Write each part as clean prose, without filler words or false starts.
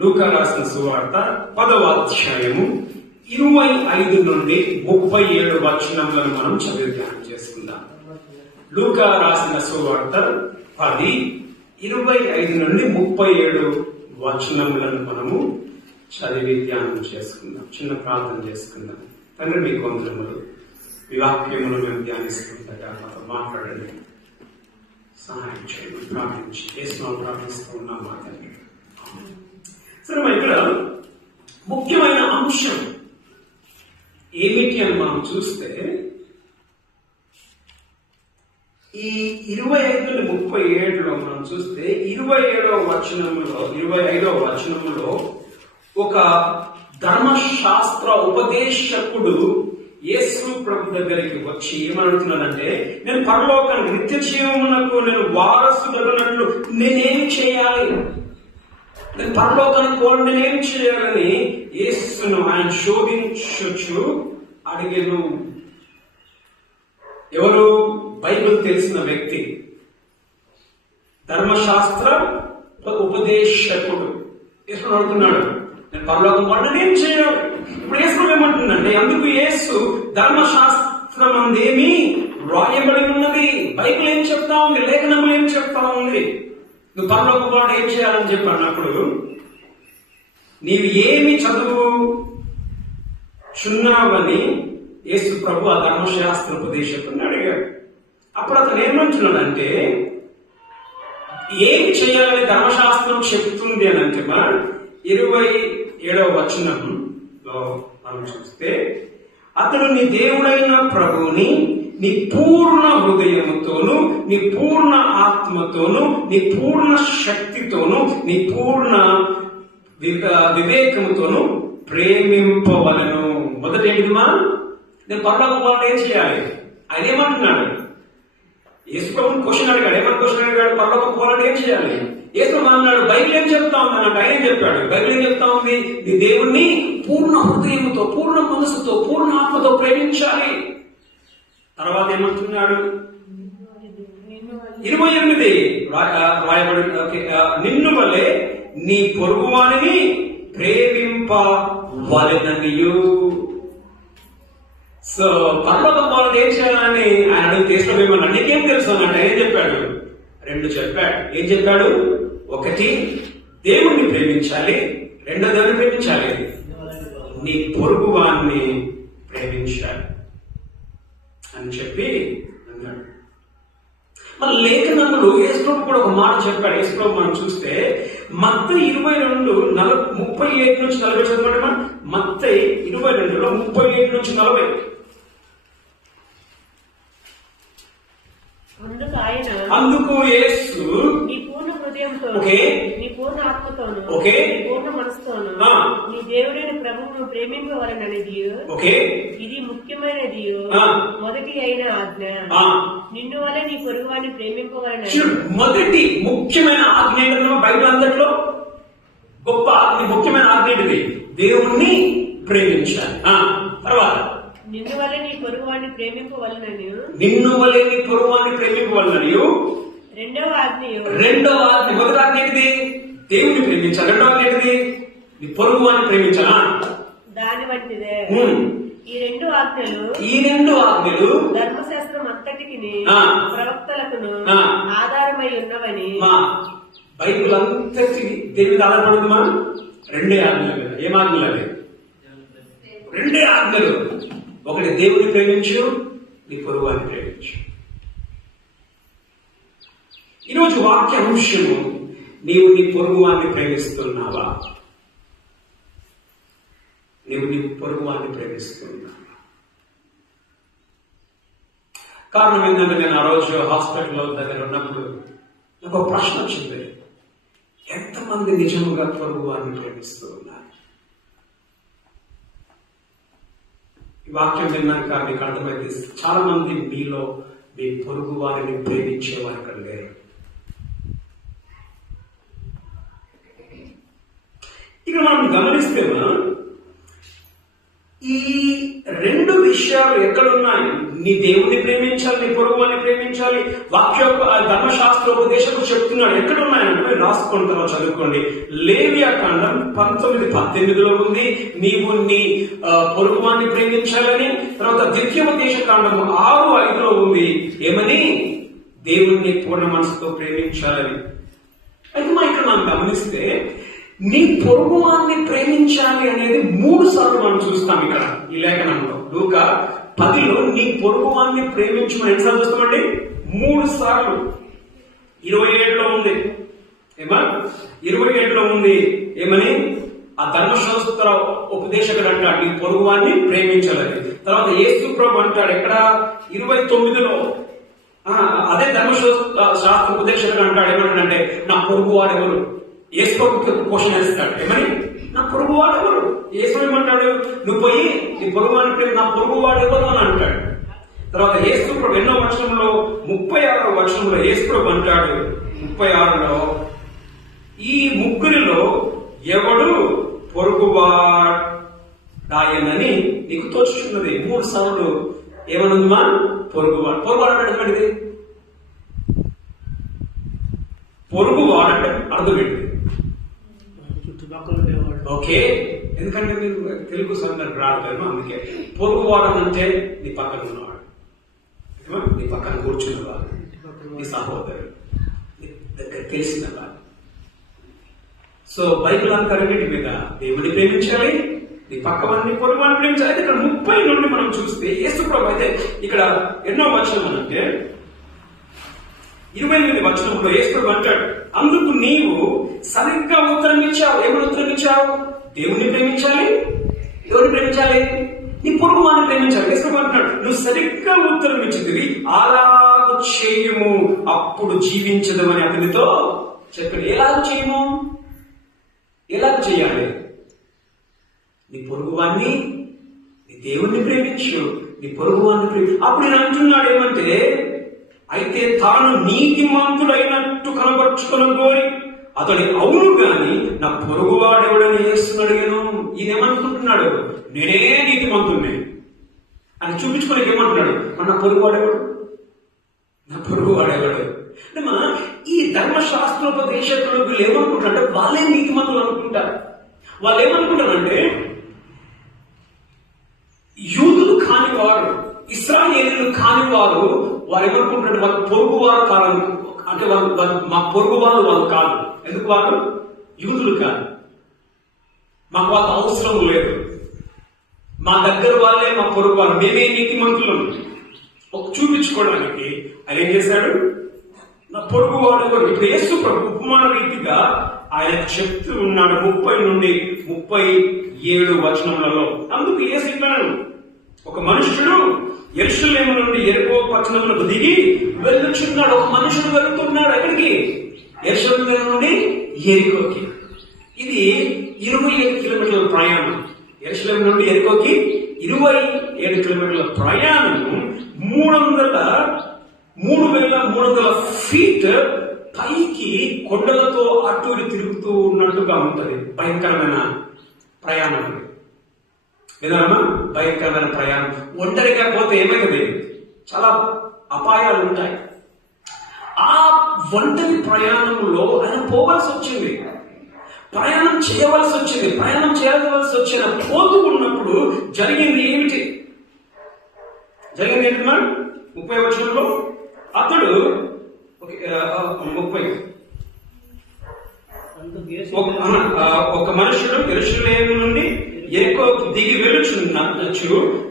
లూకా రాసిన సువార్త 10వ అధ్యాయము 25 నుండి 37 వచనములను మనం చదివి ధ్యానం చేసుకుందాం. లూకా రాసిన సువార్త 10, 25 నుండి 37 వచనములను మనము చదివి ధ్యానం చేసుకుందాం. చిన్న ప్రార్థన చేసుకుందాం. తండ్రి, మీ కొందరములు ఈ వాక్యమును మేము ధ్యానిస్తుండగా మాతో మాట్లాడండి, సహాయం చేయమని ప్రార్థించి ప్రార్థిస్తూ ఉన్నాం మా తండ్రి. సరే, మరి ఇక్కడ ముఖ్యమైన అంశం ఏమిటి అని మనం చూస్తే, ఈ 25 నుండి 37లో మనం చూస్తే 25వ వచనములో ఒక ధర్మశాస్త్ర ఉపదేశకుడు యేసు ప్రభు దగ్గరికి వచ్చి ఏమడుగుతున్నాడంటే, నేను పరలోకానికి నిత్య జీవమునకు నేను వారసుడగునట్లు నేనేం చేయాలి, నేను పరలోకానికి పోవాలి, నేనేం చేయాలని యేసును ఆయన శోధించొచ్చు అడిగాను. ఎవరు? బైబిల్ తెలిసిన వ్యక్తి, ధర్మశాస్త్ర ఉపదేశకుడు యేసు అడుగుతున్నాడు, నేను పరలోకం పోవాలి, నేనేం చేయాలి. ఇప్పుడు యేసు ఏమంటుందంటే, అందుకు యేసు ధర్మశాస్త్రం అందేమి రాయబడి ఉన్నది, బైబిల్ ఏం చెప్తా ఉంది, లేఖనములు ఏం చెప్తా ఉంది, నువ్వు పరలోకం పోవాలి ఏం చేయాలని చెప్పి అన్నప్పుడు, నీవు ఏమి చదువుచున్నావని యేసు ప్రభు ఆ ధర్మశాస్త్ర ఉపదేశకుని అడిగాడు. అప్పుడు అతను ఏమంటున్నాడంటే, ఏమి చేయాలని ధర్మశాస్త్రం చెప్తుంది అని అంటే, మన 27వ వచనంలో మనం చూస్తే, అతడు నీ దేవుడైన ప్రభువుని నీ పూర్ణ హృదయముతోను, నీ పూర్ణ ఆత్మతోను, నీ పూర్ణ శక్తితోను, నీ పూర్ణ వివేకముతోను ప్రేమింపవలను. మొదటి ఏంటిమా? నేను పరలోకం పోవాలంటే ఏం చేయాలి? ఆయన ఏమంటున్నాడు? యేసు ప్రభుని క్వశ్చన్ అడిగాడు. ఏమని క్వశ్చన్ అడిగాడు? పరలోకం పోవాలంటే ఏం చేయాలి? యేసు అన్నాడు, బైబిల్ ఏం చెప్తా ఉంది అన్నట్టు ఆయన చెప్పాడు. బైబిల్ ఏం చెప్తా ఉంది? నీ దేవుణ్ణి పూర్ణ హృదయముతో, పూర్ణ మనసుతో, పూర్ణ ఆత్మతో ప్రేమించాలి. తర్వాత ఏమంటున్నాడు? 28 రాయబడి, నిన్ను వలె నీ పొరుగువానిని ప్రేమింపవలెననియు. సో పరలోకం పోవాలంటే ఏం చేయాలని ఆయన అడిగితే ఏమన్నా నీకేం తెలుసు అన్నట్టు ఏం చెప్పాడు? 2 చెప్పాడు. ఏం చెప్పాడు? 1, దేవుణ్ణి ప్రేమించాలి. 2, దేవుని ప్రేమించాలి, నీ పొరుగువాన్ని ప్రేమించాలి అని చెప్పి అన్నాడు. మన లేఖనంలో యేసుప్రభు కూడా ఒక మాట చెప్పాడు. యేసుప్రభు మనం చూస్తే మత్తయి 22:37 నుంచి 40 చదవండి. మత్తయి 22లో 37 నుంచి 40. అందుకు యేసు నీ పూర్ణ హృదయంతో, నీ పూర్ణ ఆత్మతోను, నీ పూర్ణ మనసుతోను నీ దేవుడైన ప్రభువును ప్రేమింపవలననిది ఇది ముఖ్యమైనది, మొదటి అయిన ఆజ్ఞ. నిన్ను వలె నీ పొరుగువాన్ని ప్రేమింపవలనని. మొదటి ముఖ్యమైన ఆజ్ఞ బైబిల్ అంతట్లో గొప్ప ఆజ్ఞ, ముఖ్యమైన ఆజ్ఞ ఏంటిది? దేవుణ్ణి ప్రేమించాలి. తర్వాత నిన్ను వలె నీ పొరుగువాన్ని ప్రేమింపవలనని. నిన్ను వలె నీ పొరుగువాన్ని ప్రేమింపవలనని. రెండవ ఆజ్ఞ. మొదటి ఆజ్ఞ ఏంటిది? దేవుణ్ణి ప్రేమించాలి. రెండవ ఆజ్ఞ ఏంటిది? నీ పొరుగువాన్ని ప్రేమించాలా? దాని వంటిదే ఈ రెండు ఆజ్ఞలు ధర్మశాస్త్రం అంతటికి ప్రవక్తలకును ఆధారమై ఉన్నవని. బైబిల్ అంతటి దేని మీద ఆధారపడుతుందా? 2 ఆజ్ఞలు. ఏం ఆజ్ఞలు అవి? 2 ఆజ్ఞలు. 1, దేవుని ప్రేమించు, నీ పొరుగువాన్ని ప్రేమించు. ఈరోజు వాక్య అంశము, నీవు నీ పొరుగువాన్ని ప్రేమిస్తున్నావా? నీవు నీ పొరుగువాన్ని ప్రేమిస్తున్నావా? కారణం ఏంటంటే, నేను ఆ రోజు హాస్పిటల్లో దగ్గర ఉన్నప్పుడు నాకు ప్రశ్న వచ్చింది, ఎంతమంది నిజంగా పొరుగువాన్ని ప్రేమిస్తూ ఉన్నారు? ఈ వాక్యం విన్నాక మీకు అర్థమైంది, చాలా మంది మీలో మీ పొరుగు వారిని ప్రేమించేవారు ఇక్కడ లేరు. ఇక మనం గమనిస్తే ఈ 2 విషయాలు ఎక్కడున్నాయి? నీ దేవుణ్ణి ప్రేమించాలి, నీ పొరుగువాన్ని ప్రేమించాలి. ధర్మశాస్త్రోపదేశకుడు చెప్తున్నాడు. ఎక్కడ ఉన్నాయంటే రాసుకున్న తర్వాత చదువుకోండి. లేవియాకాండం 19:18 ఉంది నీవు నీ పొరుగువాన్ని ప్రేమించాలని. తర్వాత ద్వితీయోపదేశ కాండం 6:5 ఉంది ఏమని, దేవుణ్ణి పూర్ణ మనసుతో ప్రేమించాలని. అయితే మా ఇక్కడ మనం గమనిస్తే నీ పొరుగువాన్ని ప్రేమించాలి అనేది 3 సార్లు మనం చూస్తాం ఇక్కడ ఈ లేఖనంలో. లూకా 10లో నీ పొరుగువాన్ని ప్రేమించమని ఎన్నిసార్లు చూస్తామండి? 3 సార్లు. 27లో ఉంది ఏమా, 27లో ఉంది ఏమని, ఆ ధర్మశాస్త్ర ఉపదేశకుడు అంటాడు నీ పొరుగువాన్ని ప్రేమించాలని. తర్వాత యేసు ప్రభు అంటాడు ఎక్కడ, 29లో అదే ధర్మశాస్త్ర ఉపదేశకుడు అంటాడు ఏమంటాడంటే నా పొరుగువాడు ఎవరు. యేసు ప్రభుకి క్వశ్చన్ వేస్తాడు ఏమని, నా పొరుగువాడు ఎవరు. యేసు ఏమంటాడు, నువ్వు పోయి నీ పొరుగువాడిని ప్రేమ, నా పొరుగువాడు ఎవరు అని అంటాడు. తర్వాత యేసు ప్రభు ఎన్నో వచనంలో 36వ వచనంలో యేసు ప్రభు అంటాడు 36లో, ఈ ముగ్గురిలో ఎవడు పొరుగువాడాయనని నీకు తోచుచున్నది. 3 సార్లు ఏమనుందమ్మా, పొరుగువాడు. పొరుగువాడు అంటే ఇది పొరుగువాడంటే అర్థం ఏంటి? ఓకే, ఎందుకంటే మీరు తెలుగు సందర్భం రాదు కదా, అందుకే పొరుగువాడు అంటే నీ పక్కన ఉన్నవాడు, నీ పక్కన కూర్చున్నవాడు, నీ సహోదరుడు, నీ దగ్గర తెలిసిన వాడు. సో బైబిల్ అంతా వీటి మీద దేవుడిని ప్రేమించాలి, నీ పక్కవాడిని పొరుగువాడిని ప్రేమించాలి. అయితే ఇక్కడ 30 నుండి మనం చూస్తే యేసు ప్రభు అయితే ఇక్కడ ఎన్నో వచనం అంటే 28 వచనంలో యేసు ప్రభు అంటాడు, అందుకు నీవు సరిగ్గా ఉత్తరం ఇచ్చావు. ఏమని ఉత్తరం ఇచ్చావు? దేవుణ్ణి ప్రేమించాలి. ఎవరిని ప్రేమించాలి? నీ పొరుగువాన్ని ప్రేమించాలి. యేసు ప్రభు అంటాడు నువ్వు సరిగ్గా ఉత్తరం ఇచ్చింది, అలాగ చేయము అప్పుడు జీవించదమని అతనితో చెప్పాడు. ఎలాగ చేయము, ఎలాగ చేయాలి? నీ పొరుగువాన్ని, నీ దేవుణ్ణి ప్రేమించు, నీ పొరుగువాన్ని ప్రేమించు. అప్పుడు నేను అంటున్నాడు ఏమంటే, అయితే తాను నీతిమంతుడైనట్టు కనబరుచుకున్న కోరి అతడి అవును గాని నా పొరుగువాడెవడని యేసుని అడిగాను. ఈయనేమనుకుంటున్నాడు, నేనే నీతిమంతుడిని అని చూపించుకోలేక ఏమంటున్నాడు, నా పొరుగువాడెవడు, నా పొరుగువాడెవడు అంటే ఈ ధర్మశాస్త్రోపదేశకులు వీళ్ళు ఏమనుకుంటారంటే వాళ్ళే నీతిమంతులు అనుకుంటారు. వాళ్ళు ఏమనుకుంటారంటే యూదులు కాని వారు, ఇశ్రాయేలీయులు కాని వారు ఏమనుకుంటారంటే వాళ్ళ పొరుగువారు కాదు, అంటే వాళ్ళు మా పొరుగువారు వాళ్ళు కాదు. ఎందుకు? వాళ్ళు యూదులు కాదు, మాకు వాళ్ళ అవసరం లేదు, మా దగ్గర వాళ్ళే మా పొరుగువారు, మేమే నీతిమంతులం చూపించుకోవడానికి ఆయన ఏం చేశాడు, నా పొరుగువాడు. ఇప్పుడు యేసు ప్రభు ఉపమాన రీతిగా ఆయన చెప్తూ ఉన్నాడు 30 నుండి 37 వచనములలో. అందుకు యేసు చెప్పాను, ఒక మనుషుడు యెరూషలేము నుండి యెరికో పట్టణములకు దిగి వెళ్ళుచున్నాడు. ఒక మనుషుడు వెళ్తున్నాడు ఎక్కడికి? యెరూషలేము నుండి యెరికోకి. ఇది 27 కిలోమీటర్ల ప్రయాణం. యెరూషలేము నుండి యెరికోకి 27 కిలోమీటర్ల ప్రయాణం. 3,300 ఫీట్ పైకి కొండలతో అటు తిరుగుతూ ఉన్నట్టుగా ఉంటుంది. భయంకరమైన ప్రయాణం విధానమా, భయంకరమైన ప్రయాణం. ఒంటరిగా పోతే ఏమైతుంది, చాలా అపాయాలు ఉంటాయి. ఆ ఒంటరి ప్రయాణంలో ఆయన పోవలసి వచ్చింది, ప్రయాణం చేయవలసి వచ్చింది. ప్రయాణం చేయవలసి వచ్చిన పోతూ ఉన్నప్పుడు జరిగింది ఏమిటి? జరిగింది ఏంటమ్మా? 30 వచనంలో అతడు 30 ఒక మనుషుడు యెరూషలేము నుండి యెరికోకు దిగి వెలుచున్నచ్చు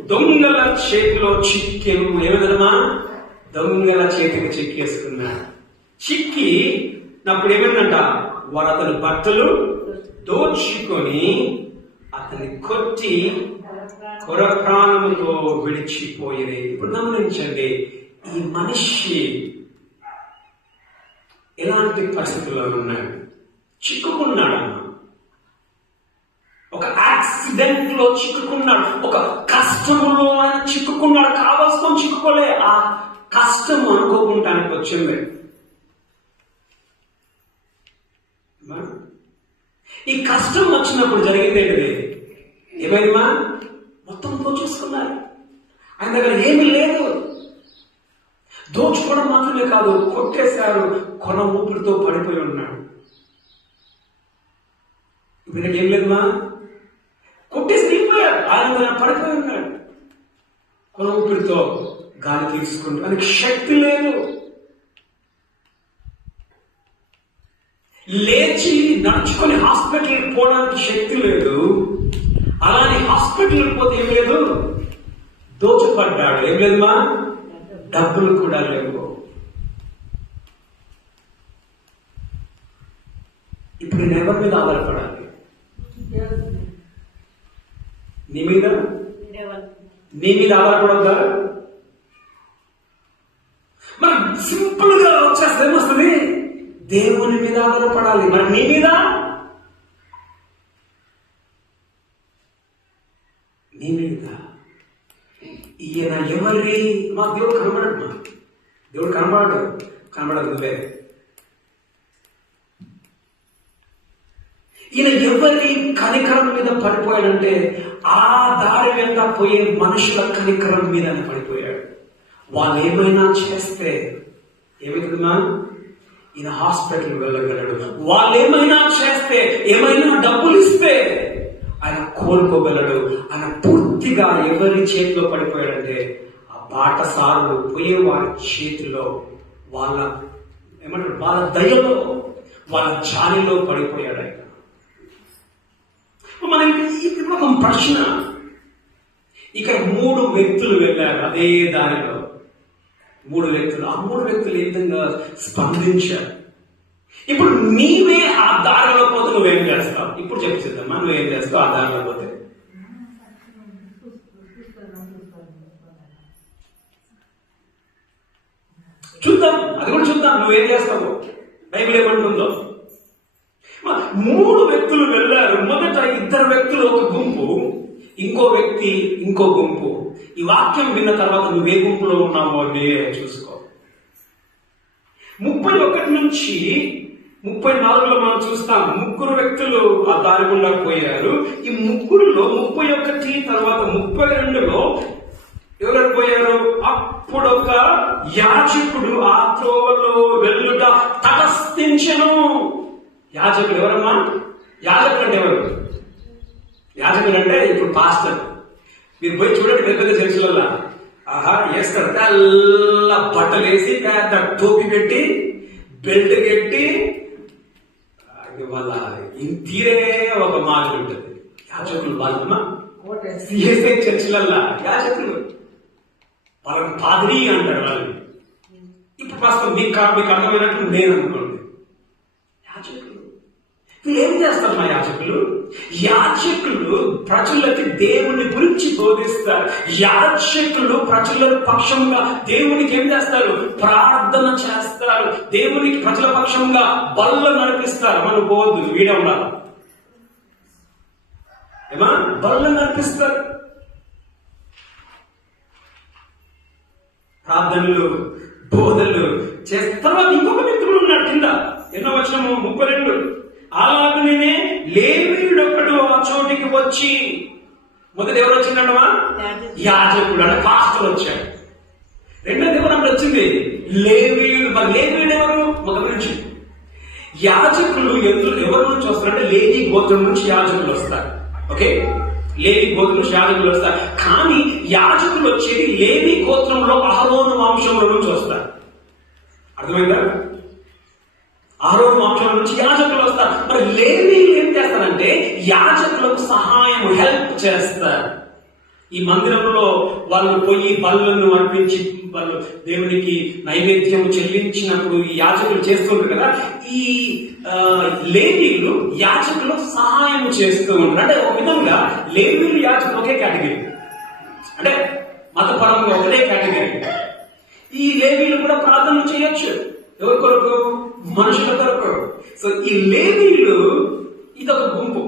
దొంగల చేతిలో చిక్కెను. ఏమదనమా? దొంగల చేతికి చిక్కేసుకున్నాడు. చిక్కి నప్పుడు ఏమైందంట, వారు అతని బట్టలు దోచుకొని అతన్ని కొట్టి కొర ప్రాణముతో విడిచిపోయేది. ఇప్పుడు గమనించండి, ఈ మనిషి ఎలాంటి పరిస్థితుల్లో ఉన్నాడు? చిక్కుకున్నాడమ్మా, ఒక యాక్సిడెంట్ లో చిక్కుకున్నాడు, ఒక కష్టంలో ఆయన చిక్కుకున్నాడు. కావాల్సుకొని చిక్కుకోలే, ఆ కష్టం అనుకోకుంటానికి వచ్చింది. ఈ కష్టం వచ్చినప్పుడు జరిగింది ఏంటిది? ఏమైందమ్మా? మొత్తం చూసుకున్నారు. ఆయన దగ్గర ఏమీ లేదు, దోచుకోవడం మాత్రమే కాదు, కొట్టేశారు, కొన ఊపిరితో పడిపోయి ఉన్నాడు. ఇప్పుడు ఏం లేదుమా, కొట్టేసి వెళ్ళిపోయాడు, ఆయన పడిపోయి ఉన్నాడు, కొన ఊపిరితో గాలి తీసుకుంటూ. ఆయనకి శక్తి లేదు, లేచి నడుచుకొని హాస్పిటల్కి పోవడానికి శక్తి లేదు. అలానే హాస్పిటల్కి పోతే ఏం లేదు, దోచపడ్డాడు. ఏం లేదుమా, డబ్బులు కూడా లేవు. ఇప్పుడు నేను ఎవరి మీద ఆధారపడాలి? నీ మీద ఆధారపడద్దా? మనం సింపుల్ గా వచ్చేస్తే ఏమొస్తుంది, దేవుని మీద ఆధారపడాలి. మరి నీ మీద, నీ మీద ఈయన ఎవరి? మా దేవుడు కనబడడు, దేవుడు కనబడదు నువ్వే. ఈయన ఎవరి కనికరం మీద పడిపోయాడంటే ఆ దారి వెంట పోయే మనుషుల కనికరం మీద పడిపోయాడు. వాళ్ళు ఏమైనా చేస్తే ఏమవుతుందా, ఈయన హాస్పిటల్ వెళ్ళగలడు. వాళ్ళు ఏమైనా చేస్తే, ఏమైనా డబ్బులు ఇస్తే ఆయన కోలుకోగలడు. ఆయన పూర్తిగా ఎవరి చేతిలో పడిపోయాడంటే ఆ బాటసారులు పోయే వారి చేతిలో, వాళ్ళ ఏమంటారు, వాళ్ళ దయలో, వాళ్ళ జాలిలో పడిపోయాడు ఆయన. మనకి ఇప్పుడు ఒక ప్రశ్న, ఇక్కడ 3 వ్యక్తులు వెళ్ళారు అదే దారిలో. 3 వ్యక్తులు, ఆ 3 వ్యక్తులు ఏ విధంగా స్పందించారు? ఇప్పుడు నీవే ఆ దారిలో పోతే నువ్వేం చేస్తావు? ఇప్పుడు చెప్తుందమ్మా, నువ్వేం చేస్తావు ఆ దారిలో పోతే? చూద్దాం, అది కూడా చూద్దాం, నువ్వేం చేస్తావు. బైబిల్ ఏమంటుందో. 3 వ్యక్తులు వెళ్ళారు. మొదట 2 వ్యక్తులు ఒక గుంపు, ఇంకో వ్యక్తి ఇంకో గుంపు. ఈ వాక్యం విన్న తర్వాత నువ్వే గుంపులో ఉన్నావో చూసుకో. 31 నుంచి 34లో మనం చూస్తాం, 3 వ్యక్తులు ఆ దారి గుండా పోయారు. ఈ 3లో 31 తర్వాత 32లో ఎవరు పోయారు? అప్పుడు ఒక యాజకుడు ఆ త్రోవలో వెళ్ళుట తటస్థించెను. యాజకులు ఎవరమ్మా? యాజకులు అంటే ఎవరు? యాజకులు అంటే ఇప్పుడు పాస్టర్. మీరు పోయి చూడండి పెద్ద పెద్ద చర్చిలలో, వేస్తారు, తెల్ల బట్టలు వేసి, పెద్ద టోపీ పెట్టి, బెల్ట్ కట్టి, వాళ్ళ ఇంటీరే ఒక మాదిరి ఉంటుంది. యాజకులు వాళ్ళమ్మా వేసే చర్చిలల్లా యాజకులు, వాళ్ళని పాదిరి అంటారు వాళ్ళని. ఇప్పుడు ప్రస్తుతం మీకు అర్థమైనట్లు నేను అనుకోండి, యాజకులు ఏం చేస్తారు? మా యాజకులు ప్రజలకి దేవుని గురించి బోధిస్తారు. యాజకులు ప్రజల పక్షంగా దేవునికి ఏం చేస్తారు? ప్రార్థన చేస్తారు. దేవునికి ప్రజల పక్షంగా బల్ల నడిపిస్తారు. మనం పోవద్దు, వీడే ఉండాలి, ఏమా బల్ల నడిపిస్తారు. ప్రార్థనలు, బోధనలు చేస్తారు. తర్వాత ఇంకొక మిత్రుడు ఉన్నాడు కింద, ఎన్నో వచనము 32. అలాగనే లేవీయుడు ఒకడు ఆ చోటికి వచ్చి, మొదట ఎవరు వచ్చిండవా? యాజకుడు అంటే పాస్టర్ వచ్చాడు. రెండోది కూడా వచ్చింది లేవీయుడు. మరి లేవీయుడు ఎవరు? గమనించి, యాజకులు ఎవరి నుంచి వస్తారంటే లేవీ గోత్రం నుంచి యాజకులు వస్తారు. ఓకే, లేవీ గోత్రం నుంచి యాజకులు వస్తారు. కానీ యాజకులు వచ్చేది లేవీ గోత్రంలో అహరోను వంశంలో నుంచి వస్తారు. అర్థమైందా? అహరోను వంశం నుంచి యాజకులు వస్తారు. మరి లేవీయులు ఏం చేస్తారంటే యాజకులకు సహాయం, హెల్ప్ చేస్తారు. ఈ మందిరంలో వాళ్ళు పోయి బలులను అర్పించి, వాళ్ళు దేవునికి నైవేద్యం చెల్లించినప్పుడు ఈ యాజకులు చేస్తుంటారు కదా. ఈ లేవీయులు యాజకులకు సహాయం చేస్తూ ఉంటారు. అంటే ఒక విధంగా లేవీయులు, యాజకులు ఒకే కేటగిరీ, అంటే మతపరంగా ఒకటే కేటగిరీ. ఈ లేవీయులు కూడా ప్రార్థన చేయొచ్చు. ఎవరి కొరకు? మనుషుల కొరకు. సో ఈ లేవీయులు ఇదొక గుంపు.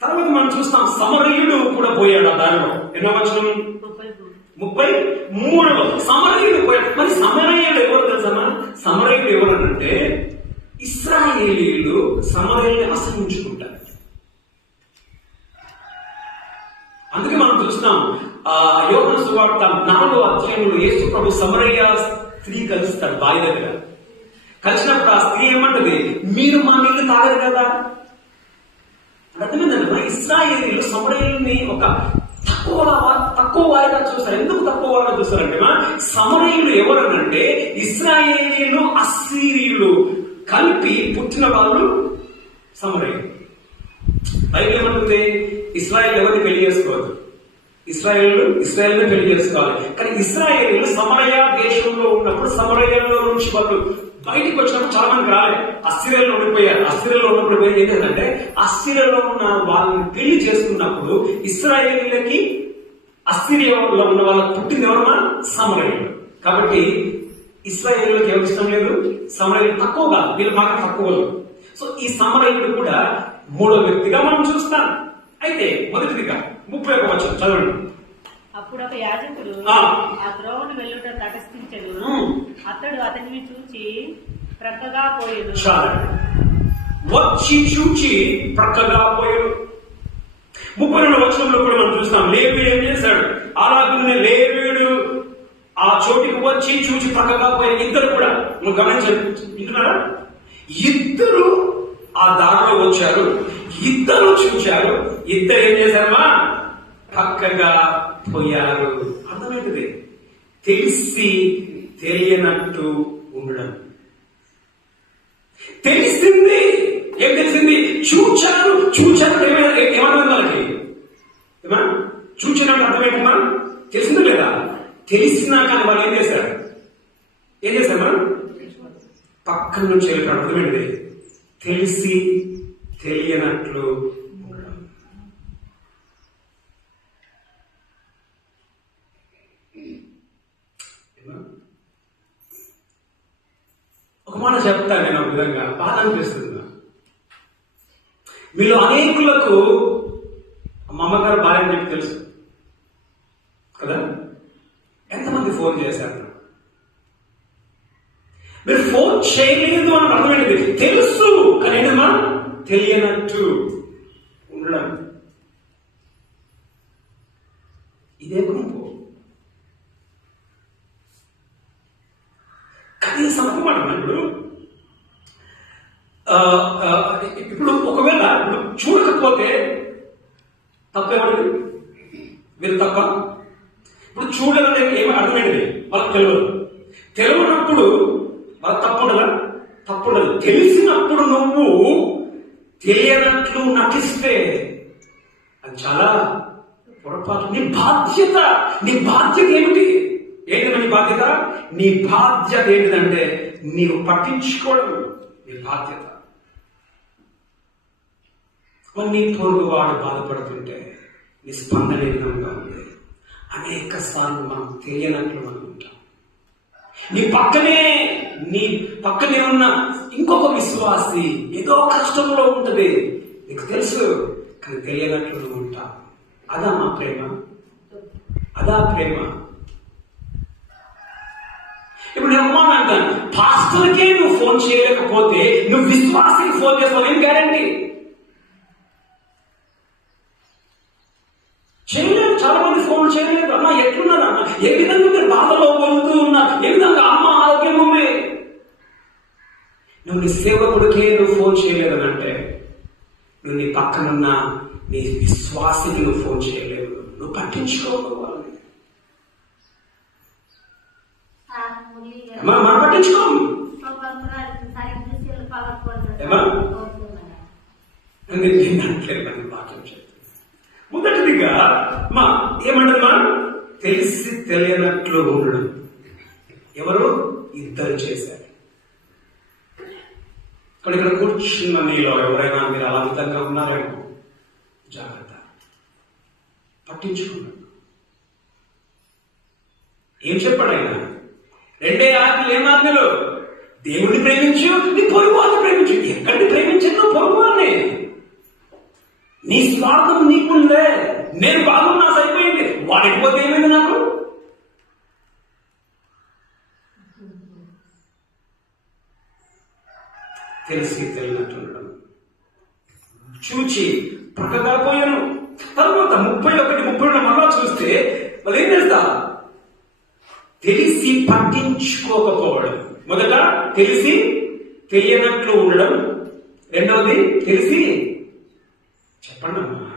తర్వాత మనం చూస్తాం సమరయుడు కూడా పోయాడు ఆ దారిలో. ఎన్నో వచనం? 33లో సమరయుడు పోయాడు. మరి సమరయుడు ఎవరు తెలుసా? సమరయుడు ఎవరు అంటే ఇశ్రాయేలీయులు సమరయుల్ని అసహించుకుంటారు. అందుకే మనం చూస్తున్నాం యోహాను సువార్త 4వ అధ్యాయంలో యేసు ప్రభు సమరయ స్త్రీ కలుస్తాడు బావి దగ్గర. కలిసినప్పుడు ఆ స్త్రీ ఏమంటది, మీరు మా నీళ్లు తాగరు కదా. అర్థమైందమ్మా, ఇశ్రాయేలీయులు సమరయుల్ని ఒక తక్కువ వారిగా చూస్తారు. ఎందుకు తక్కువ వారిగా చూస్తారంటే, సమరయులు ఎవరనంటే ఇశ్రాయేలీయులు అస్సీరీయులు కలిపి పుట్టిన వాళ్ళు సమరయులు. బైబిల్ ఏమంటుంది, ఇశ్రాయేల్ ఎవరిని పెళ్లి చేసుకోవద్దు, ఇశ్రాయేల్ని పెళ్లి చేసుకోవాలి. కానీ ఇశ్రాయేలీయులు సమరయ దేశంలో ఉన్నప్పుడు, సమరయలో నుంచి వాళ్ళు బయటికి వచ్చినప్పుడు చాలా మంది రాలే, అస్సీరియలో ఉండిపోయారు. అస్సీరియలో ఉన్నప్పుడు ఏం చేశారంటే, అస్సీరియలో ఉన్న వాళ్ళని పెళ్లి చేసుకున్నప్పుడు ఇశ్రాయేలీలకి అస్సీరియాలో ఉన్న వాళ్ళకి పుట్టింది ఎవరన్నా, సమరయులు. కాబట్టి ఇశ్రాయేలీలకు ఎవరు ఇష్టం లేదు, సమరయులు తక్కువగా, వీళ్ళు మాకు తక్కువ. సో ఈ సమరయులు కూడా మూడో వ్యక్తిగా మనం చూస్తాం. అయితే మొదటిదిగా 31వ వచనం చదవండి. అప్పుడు ఒక యాజకుడు ఆ త్రోవను వెళ్ళుట తటస్థించెను. అతడు అతనిని చూచి ప్రక్కగా పోయెను. వచ్చి చూచి ప్రక్కగా పోయాడు. 32వ వచనంలో కూడా మనం చూస్తాం, లేవీయుడు ఏం చేశాడు, అలాగే లేవీయుడు ఆ చోటికి వచ్చి చూచి ప్రక్కగా పోయి. ఇద్దరు కూడా మనం గమనించారా, ఇద్దరు ఆ దారిలో వచ్చారు, ఇద్దరు చూశారు, ఇద్దరు ఏం చేశారమ్మా, పక్కగా పోయారు. అర్థమేంటిది, తెలిసి తెలియనట్టు ఉండడం. తెలిసింది, ఏం తెలిసింది, చూచారు ఏమన్నా వాళ్ళకి చూచినట్టు అర్థమేంటమ్మా, తెలిసిందో లేదా, తెలిసినా కానీ వాళ్ళు ఏం చేశారు పక్కన నుంచి వెళ్ళిపోవడం. అర్థమేంటిది, తెలిసి తెలియనట్లు ఉండడం. ఒక మాట చెప్తాను నేను, ఒక విధంగా బాధ అనిపిస్తుంది. మీలో అనేకులకు మా అమ్మగారు భార్య అని చెప్పి తెలుసు కదా. ఎంతమంది ఫోన్ చేశారు, మీరు ఫోన్ చేయలేదు అని అర్థమైనది, తెలుసు కానీ ఏంటమ్మా, తెలియనట్టు ఉండడం. ఇదే గుంపు. కనీసం ఇప్పుడు ఒకవేళ చూడకపోతే తప్పేమండి, మీరు తప్ప. ఇప్పుడు చూడాలంటే ఏమి అర్థమైనది, వాళ్ళకి తెలియనప్పుడు వాళ్ళకి తప్పుండదు. తెలిసినప్పుడు నువ్వు తెలియనట్లు నటిస్తే అది చాలా పొరపాటు. నీ బాధ్యత ఏమిటి? ఏంటంటే నీ బాధ్యత? నీ బాధ్యత ఏంటిదంటే నీవు పట్టించుకోవడం నీ బాధ్యత. నీ పొరుగు వాడు బాధపడుతుంటే నీ స్పందన ఏ విధంగా ఉంది? అనేక సార్లు మనం తెలియనట్లు అనుకుంటాం. నీ పక్కనే ఉన్న ఇంకొక విశ్వాసి ఏదో కష్టంలో ఉంటది, నీకు తెలుసు కానీ తెలియనట్లు ఉంటా. అదా మా ప్రేమ? అదా ప్రేమ? ఇప్పుడు నేను ఒక మాట అంటాను, పాస్టర్కే నువ్వు ఫోన్ చేయలేకపోతే నువ్వు విశ్వాసికి ఫోన్ చేస్తావు, ఏం గ్యారంటీ? చేయలేదు. చాలా మంది ఫోన్ చేయలేదు. అమ్మా ఎట్లున్నారు అన్న, ఏ విధంగా మీరు బాధలో పొందుతూ ఉన్నారు, ఏ విధంగా అమ్మ ఆరోగ్యం ఉంది. నువ్వు నీ సేవకుడికే నువ్వు ఫోన్ చేయలేదనంటే నువ్వు నీ పక్కనున్న నీ విశ్వాసికి నువ్వు ఫోన్ చేయలేవు. నువ్వు పట్టించుకోవాలి. మనం పట్టించుకోము. వాక్యం చెప్తాను. మొదటిదిగా ఏమంటమ్మా, తెలిసి తెలియనట్లు ఉండడం. ఎవరు? ఇద్దరు చేశారు. ఇక్కడ కూర్చున్న మీలో ఎవరైనా మీరు అలా విధంగా ఉన్నారేమో, జాగ్రత్త, పట్టించుకున్నాడు. ఏం చెప్పాడు ఆయన? రెండే ఆజ్ఞలు. ఏం ఆజ్ఞలు? దేవుడిని ప్రేమించు, నీ పొరుగువాన్ని ప్రేమించు. ఎక్కడిని ప్రేమించను? పొరుగువాన్ని. నీ స్వార్థం నీకుందే. నేను బాగున్నా సరిపోయింది, వాడికి పోతే ఏమైంది నాకు? తెలిసి తెలియనట్టుండడం. చూచి ప్రక్కగా పోయాను. తర్వాత 31, 32 మళ్ళా చూస్తే వాళ్ళు ఏం చేస్తా? తెలిసి తెలిసి పట్టించుకోకపోవడం. మొదట తెలిసి తెలియనట్లు ఉండడం, రెండవది తెలిసి చెప్పండి అమ్మా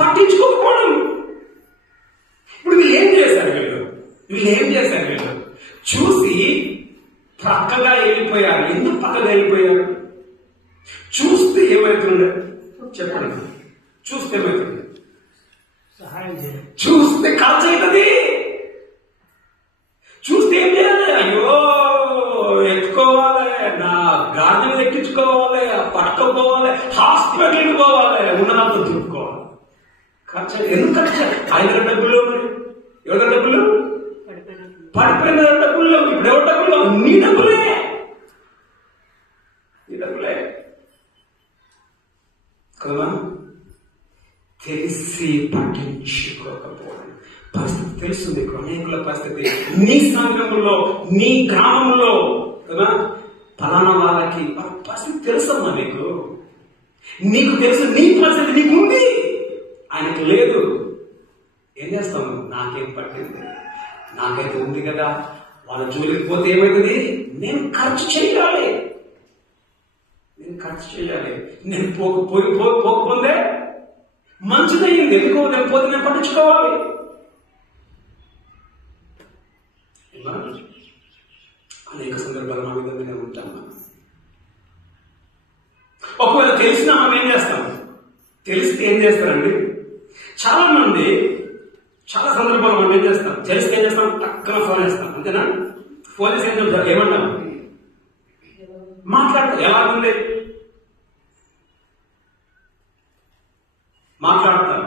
పట్టించుకోకపోవడం. ఇప్పుడు వీళ్ళు ఏం చేశారు? వీళ్ళు చూసి పక్కగా వెళ్ళిపోయారు. ఎందుకు పక్కగా వెళ్ళిపోయారు? చూస్తే ఏమవుతుంది చెప్పండి? చూస్తే ఏమవుతుంది? సహాయం చేయాలి. చూస్తే ఖర్చు అవుతుంది. చూస్తే ఏం చేయాలి? అయ్యో ఎత్తుకోవాలి, నా గాజు మీద ఎక్కించుకోవాలి, పట్టుకోవాలి, హాస్పిటల్కి పోవాలి, ఉన్నదాంతో చూపుకోవాలి. ఖర్చు ఎందుకు ఖర్చు? ఆయన డబ్బులు, మరి ఎవరి డబ్బులు? పడిపోయిన డబ్బుల్లో. ఇప్పుడు ఎవరి డబ్బుల్లో? నీ డబ్బులే. కదా తెలిసి పట్టించుకోకపోవడం. పరిస్థితి తెలుస్తుంది, అనేకుల పరిస్థితి. నీ సంఘంలో, నీ గ్రామంలో కదా ఫలానా వాళ్ళకి పరిస్థితి తెలుసమ్మా. నీకు తెలుసు, నీ పరిస్థితి నీకుంది, ఆయనకు లేదు. ఏం చేస్తాము? నాకేం పట్టింది, నాకైతే ఉంది కదా. వాళ్ళ జోలికి పోతే ఏమవుతుంది? నేను ఖర్చు చేయాలి. నేను పోకపోతే మంచిదయ్యింది. ఎందుకో నేను పోతే నేను పట్టించుకోవాలి. అనేక సందర్భాలు మా విధంగానే ఉంటాము. ఒకవేళ తెలిసినా మనం ఏం చేస్తాం? తెలిస్తే ఏం చేస్తారండి? చాలా మంది చాలా సందర్భాలు మనం ఏం చేస్తాం? తెలిస్తే ఏం చేస్తాం? టక్కన ఫోన్ చేస్తాం. అంతేనా? ఫోన్ చేసి ఏం చెప్తారు? ఏమంటాం? మాట్లాడతాం. ఎలా ఉంది? మాట్లాడతాం.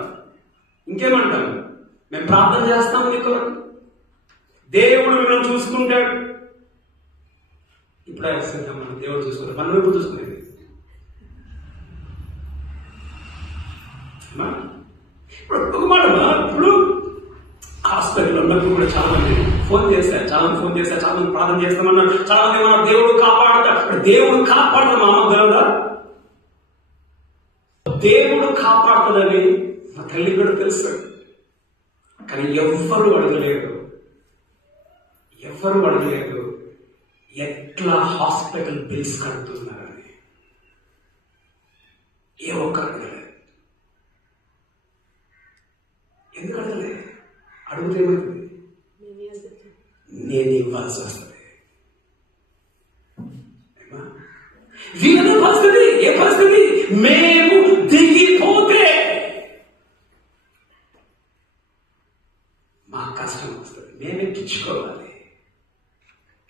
ఇంకేమంటాం? మేము ప్రార్థన చేస్తాం మీ కొరకు, దేవుడు మిమ్మల్ని చూసుకుంటాడు. ఇప్పుడే మనం దేవుడు చూసుకుంటాడు. మనం ఎప్పుడు చూసుకునేది? ఇప్పుడు ఒక మాట, ఇప్పుడు హాస్పిటల్ ఉన్నప్పుడు కూడా చాలా మంది ఫోన్ చేశారు, చాలా మంది ప్రార్థన చేస్తామన్నారు, చాలా మంది మన దేవుడు కాపాడతాడు. దేవుడు కాపాడతాడు మా అమ్మ గలదా? దేవుడు కాపాడుతుందని మా తల్లి కూడా తెలుసు. కానీ ఎవ్వరు అడగలేదు ఎట్లా హాస్పిటల్ బిల్స్ కడుతున్నారని. ఏ ఒక్కరు అడగలేదు. ఎందుకు అడగలేదు? అడిగితే ఏమవుతుంది? నేను ఇవ్వాల్సి వస్తుంది. వీళ్ళ పరిస్థితి ఏ పరిస్థితి? మేము దిగిపోతే మాకు కష్టం వస్తుంది, మేము ఎక్కించుకోవాలి,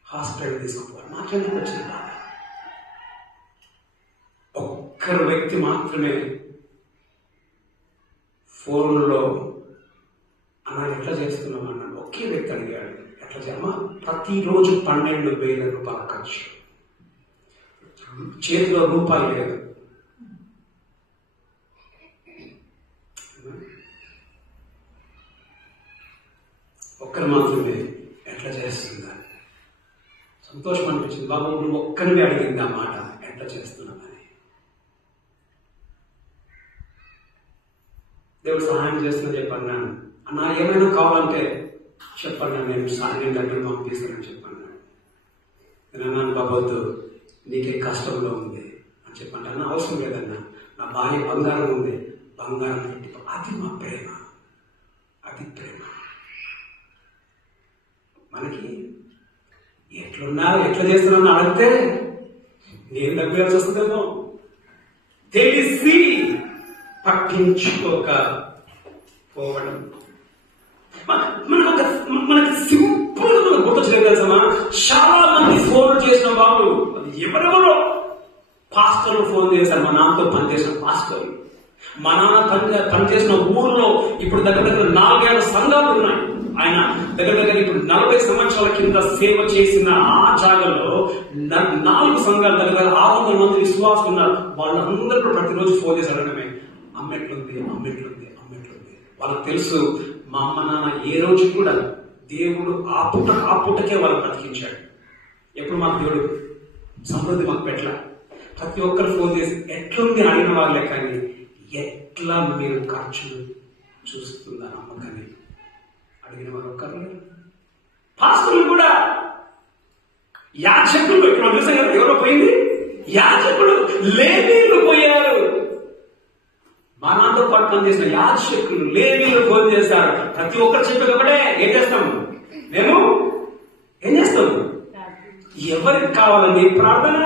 హాస్పిటల్ తీసుకోవాలి. మాకెందుకు వచ్చింది బాధ? ఒక్కరు వ్యక్తి మాత్రమే ఫోన్లో అన్నా ఎట్లా చేస్తున్నాం అన్నాడు. ఒకే వ్యక్తి అడిగాడు, ఎట్లా చేయమ్మా? ప్రతిరోజు 12,000 రూపాయల ఖర్చు, చేతిలో రూపాయి లేదు. ఒక్కరు మాత్రమే ఎట్లా చేస్తుందా? సంతోషం అనిపించింది. బాబు నువ్వు ఒక్కరిని అడిగింది ఆ మాట, ఎట్లా చేస్తున్నామని. దేవుడు సహాయం చేస్తున్నా చెప్పన్నాను. అన్నా ఏమైనా కావాలంటే చెప్పండి, నేను డబ్బులు పంపిస్తానని చెప్పన్నాను. నేను అన్నాను, బాబోద్దు నీకే కష్టంలో ఉంది అని చెప్పండి. అన్న అవసరం లేదన్నా, నా భార్య బంగారం ఉంది, బంగారం పెట్టి. అది మా ప్రేమ, అది ప్రేమ. మనకి ఎట్లా చేస్తున్నా అడిగితే నేను దగ్గర వస్తుందేమో. తెలిసి పట్టించుకోక పోవడం. మనకి సింపుల్ గుర్తొచ్చలేదు తెలుసమ్మా. చాలా మంది ఫోన్ చేసిన వాళ్ళు, అది ఎవరెవరో పాస్టర్లు ఫోన్ చేశారు. మా నాన్నతో పనిచేసిన పాస్టర్లు, మా నాన్న పనిచేసిన ఊర్లో ఇప్పుడు దగ్గర 4-5 సంఘాలు ఉన్నాయి. ఆయన దగ్గర ఇప్పుడు 40 సంవత్సరాల కింద సేవ చేసిన ఆ జాగాలో 4 సంఘాలు దగ్గర 600 మంది విశ్వాసం ఉన్నారు. వాళ్ళందరూ ప్రతిరోజు ఫోన్ చేసి అడగడమే, అమ్మెట్లుంది. వాళ్ళకి తెలుసు మా అమ్మ నాన్న ఏ రోజు కూడా దేవుడు ఆ పూటకే వాళ్ళు బ్రతికించాడు. ఎప్పుడు మాకు దేవుడు సమృద్ధి మాకు పెట్టల. ప్రతి ఒక్కరు ఫోన్ చేసి ఎట్లుంది అడిగిన వాళ్ళే, కానీ ఎట్లా మీరు ఖర్చులు చూస్తుందా నమ్మకాన్ని అడిగిన వారు ఒక్కరు. పాస్టర్లు కూడా యాజకులు ఇక్కడ చూసాం కదా, ఎవరో పోయింది? యాజకులు, లేవీయులు పోయారు. మనతో పాటు పనిచేసిన యాజకులు, లేవీయులు ఫోన్ చేశారు. ప్రతి ఒక్కరు చెప్పేది ఒకటే, ఏం చేస్తాము? మేము ఏం చేస్తాము? ఎవరికి కావాలండి ప్రార్థన?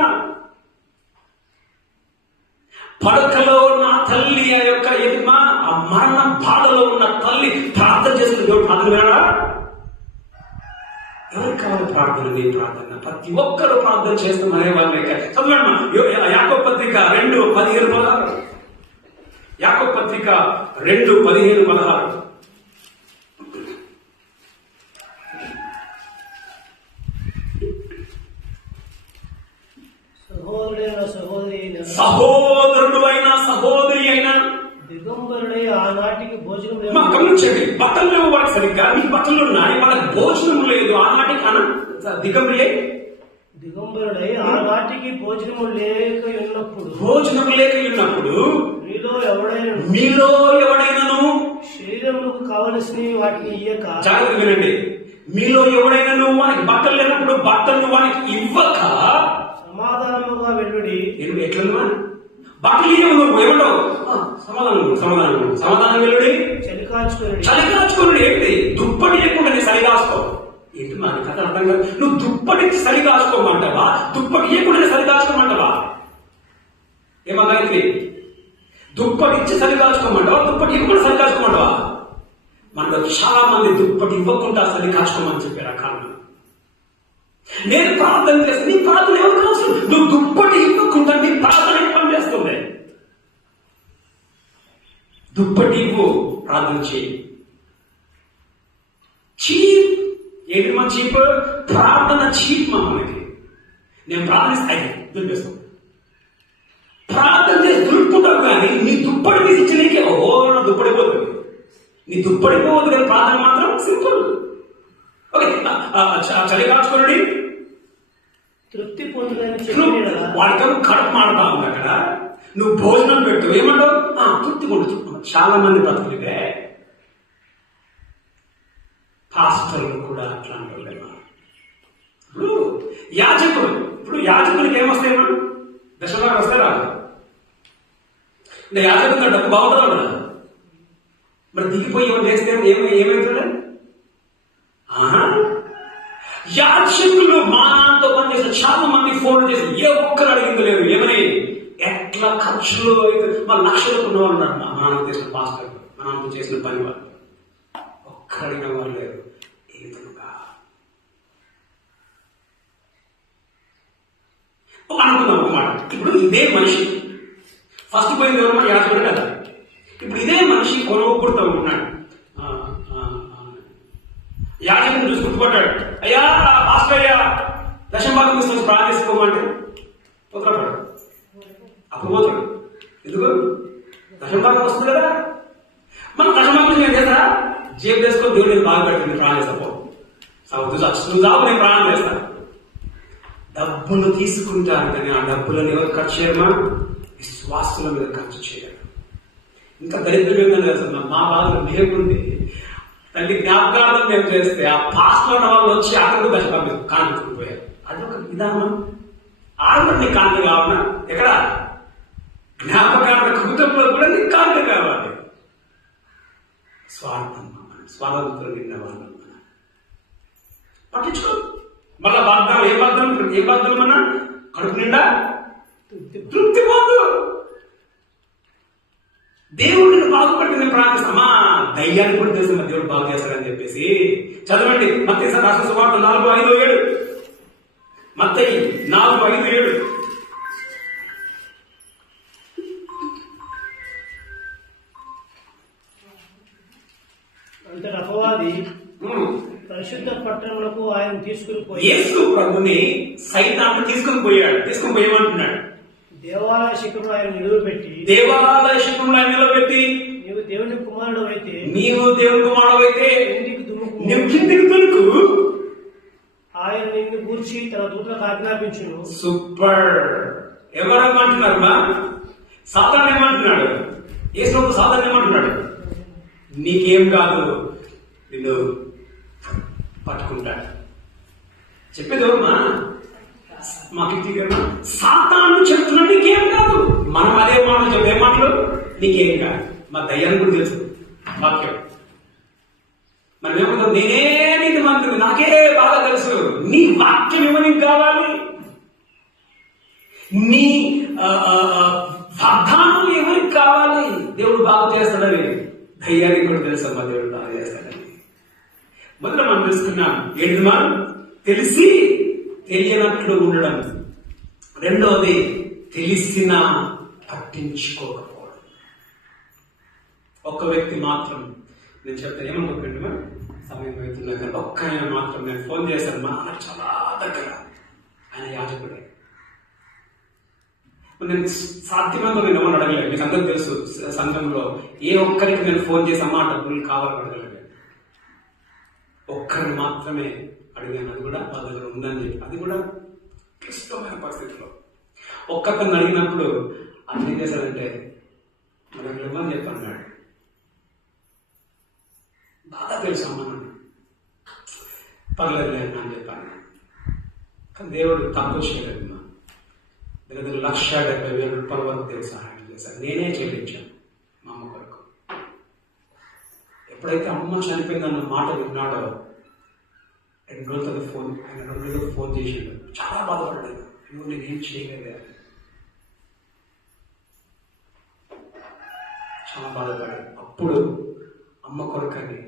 పడకలో నా తల్లి ఆ యొక్క ఎదుమా ఆ మరణ బాధలో ఉన్న తల్లి ప్రార్థన చేస్తున్న దేవుడు ప్రార్థన వినడా? ఎవరికి కావాలి ప్రార్థన? నీ ప్రార్థన ప్రతి ఒక్కరు ప్రార్థన చేస్తామనే వాళ్ళ చదవండి. యాకోబు పత్రిక 2:15-16. యాకోబు పత్రిక 2:15-16. సహోదరుడు అయినా సహోదరి అయినా దిగంబరుడై ఆనాటికి భోజనం గమనించండి. బట్టలు లేవు వాడికి సరిగ్గా, మీకు బట్టలు ఉన్నాయి, వాళ్ళకి భోజనం లేదు. ఆనాటికి దిగంబరుడై ఆనాటికి భోజనము లేక ఉన్నప్పుడు మీలో ఎవడైనాను శరీరములకు కావలసినవి వాటిని ఇయ్యక, జాగ్రత్త వినండి, మీలో ఎవడైనాను వానికి బట్టలు లేనప్పుడు బట్టలు వానికి ఇవ్వక సమాధానముగా వెళ్ళుడి. ఎట్లా బట్టలు ఇవ్వవు, నువ్వు ఏమంటావు? సమాధానం వెళ్ళుడి, చలి కాచుకోండి. ఏంటి దుప్పటి లేకుండా నేను చలి కాసుకో? ఏంటి మా కథ అర్థం కాదు. నువ్వు దుప్పటికి చలి కాచుకోమంటావా? దుప్పటి ఇవ్వకుండా చలి కాచుకోమంటావా? ఏమన్నా దుప్పటి ఇచ్చి చలి కాచుకోమంటావా? దుప్పటి ఇవ్వకుండా చలి కాచుకోమంటావా? మనలో చాలా మంది దుప్పటి ఇవ్వకుండా చలి కాచుకోమని చెప్పారు ఆ కాలంలో. నేను ప్రార్థన చేస్తే నీ ప్రార్థన ఎవరు కావచ్చు? నువ్వు దుప్పటి ఇవ్వకుండా నీ ప్రార్థన ఏం పని చేస్తుంది? దుప్పటి ఇవ్వు, ప్రార్థన చేయి. చీప్ ఏంటి మా చీప్? ప్రార్థన చీప్ మా మనకి. నేను ప్రార్థనిస్తాయి దులిపేస్తాను, ప్రార్థన చేసి దులుపుకుంటావు, కానీ నీ దుప్పటి తీసి ఇచ్చినకే నా దుప్పటి పోతుంది. నీ దుప్పటి పోవద్దు, కానీ ప్రార్థన మాత్రం సింపుల్. ఓకే, చలి కాచుకోండి, తృప్తి పొందుదని వాడితో కడుపు మాడతా ఉంది అక్కడ. నువ్వు భోజనం పెట్టు, ఏమంటావు? తృప్తి పొందు. చాలా మంది బ్రతుకులే పాస్టర్లు కూడా అట్లాంటి వాళ్ళేమో. ఇప్పుడు యాజకులకి ఏమొస్తాయేమో? దశలాగా వస్తారా? యాజకులు డబ్బు బాగుంటుందా కదా? మరి దిగిపోయి ఎవరు చేస్తే ఏమవుతుంది? యాజకులు మానాంతో పనిచేసిన చాలా మంది ఫోన్ చేసి ఏ ఒక్కరు అడిగింది లేదు. ఏమని ఎట్లా ఖర్చులు అయితే మా లక్షలకు ఉన్నవాళ్ళు ఉన్నారు. మా నాన్న చేసిన పాస్టర్, మా నాన్న చేసిన పని వాళ్ళు ఒక్కరు అడిగిన వాళ్ళు లేరు. ఏ విధంగా అనుకుందాం అన్నమాట. ఇప్పుడు ఇదే మనిషి ఫస్ట్ పోయింది ఎవరమ్మా? యాజకుడు కదా. ఇప్పుడు ఇదే మనిషి కొనుగోపుడుతూ ఉంటున్నాడు. యాజకుని చూసి గుర్తుపట్టాడు. అయ్యా పాస్టర్ అయ్యా, దశంభాగం తీసుకొని ప్రార్థన చేసుకోమంటే పోతాడు. అప్పుడు పోతాడు. ఎందుకు? దశంభాగం వస్తుంది కదా. మన దశంభాగం ఏం చేస్తా? జేబు వేసుకొని దేవుడిని బాగా పెడుతుంది, ప్రాణం చేస్తా. నువ్వు జాబు, నేను ప్రాణం చేస్తా. డబ్బులు తీసుకుంటారు, కానీ ఆ డబ్బులను ఎవరు ఖర్చు చేయమా? విశ్వాసుల మీద ఖర్చు చేయరు. ఇంకా దరిద్రం ఏంటని తెలుసు, మా బాధలు లేకుంది తల్లి జ్ఞాపకార్థం మేము చేస్తే ఆ పాస్టర్ వాళ్ళు వచ్చి అక్కడికి దశభాగం కాంతి పోయారు. అదొక విధానం. ఆడపడి నీకు కాంతి కావాలన్నా ఎక్కడ? జ్ఞాపకార్థ కుటుంబంలో కూడా నీకు కాంతి కావాలి. స్వాతంత్రం నిన్న వాళ్ళు పట్టించుకో. మళ్ళా వాగ్దానం ఏ వాగ్దానం అన్నా? కడుపు నిండా తృప్తి పొందు. దేవుడిని బాగుపడిన ప్రార్థిస్తామా? దయ్యాన్ని కూడా తెలుసు మా దేవుడు బాగు చేస్తారని చెప్పేసి. చదవండి మత్తయి రాసిన సువార్త 4:5-7. మత్తయి 4:5-7. అంతటి అపవాది పరిశుద్ధ పట్టణములకు ఆయన తీసుకుని పోయి, యేసు ప్రభుని సైతాన్ని తీసుకుని పోయేమంటున్నాడు. దేవాలయ శిఖరంలో ఆయన నిలవబెట్టి నీవు దేవుని కుమారుడు అయితే నువ్వు కిందికి దునుకు, ఆయన నిన్ను గూర్చి తన దూతలకు ఆజ్ఞాపించును. సూపర్. ఎవరమ్మంటున్నారు? సాతాను ఏమంటున్నాడు? యేసు సాతాను ఏమంటున్నాడు? నీకేం కాదు, నిన్ను పట్టుకుంటాడు. చెప్పేది ఎవరమ్మా? మా వ్యక్తిగత సాతాను చెప్తున్నా నీకేం కాదు. మనం అదే మాటలు చెప్పే మాటలు నీకేం కాదు. మా దయ్యాన్ని కూడా తెలుసు వాక్యం. మనం ఏమంటాం, నేనే నీతి మంత్రులు, నాకే బాగా తెలుసు. నీ వాక్యం ఏమో నీకు కావాలి, నీ వాగ్దానం ఎవరికి కావాలి. దేవుడు బాగా చేస్తాడని దయ్యానికి కూడా తెలుసు అమ్మా, దేవుడు బాగా చేస్తాడని. మొదట మనం తెలుసుకున్నాం ఏంటిమా? తెలిసి తెలియనట్లు ఉండడం. రెండవది తెలిసిన పట్టించుకోకపోవడం. ఒక్క వ్యక్తి మాత్రం, నేను చెప్తాను ఏమనుకోండి, సమయం అవుతున్నా కానీ ఒక్క ఆయన మాత్రం నేను ఫోన్ చేశాను, మా అన్న చాలా దగ్గర, ఆయన యాజకుడే. నేను సాధ్యమంగా నేను ఎవరు అడగలేదు. మీకు అందరూ తెలుసు, సంఘంలో ఏ ఒక్కరికి నేను ఫోన్ చేసి అమ్మా డబ్బులు కావాలని అడగలేదు. ఒక్కరిని మాత్రమే అడిగాను, అది కూడా వాళ్ళ దగ్గర ఉందని చెప్పి. అది కూడా క్లిష్టమైన పరిస్థితిలో ఒక్కతను అడిగినప్పుడు అతను ఏం చేశాడంటే, మన దగ్గర ఇవ్వని చెప్పి అన్నాడు. బాగా తెలుసు అమ్మ, పర్లేదు అని చెప్పాను. కానీ దేవుడు తక్కువ చేయలేదు. దగ్గర 1,70,000 వరకు దేవుడు సహాయం చేశారు. నేనే చెల్లించాను మా అమ్మ కొరకు. ఎప్పుడైతే అమ్మ చనిపోయిందన్న మాట విన్నాడో 2 రోజులతో ఆయన 2 రోజులకు ఫోన్ చేసిండు. చాలా బాధపడ్డాడు, నువ్వు నేనేం చేయలేదు, చాలా బాధపడ్డాడు. అప్పుడు అమ్మ కొరకని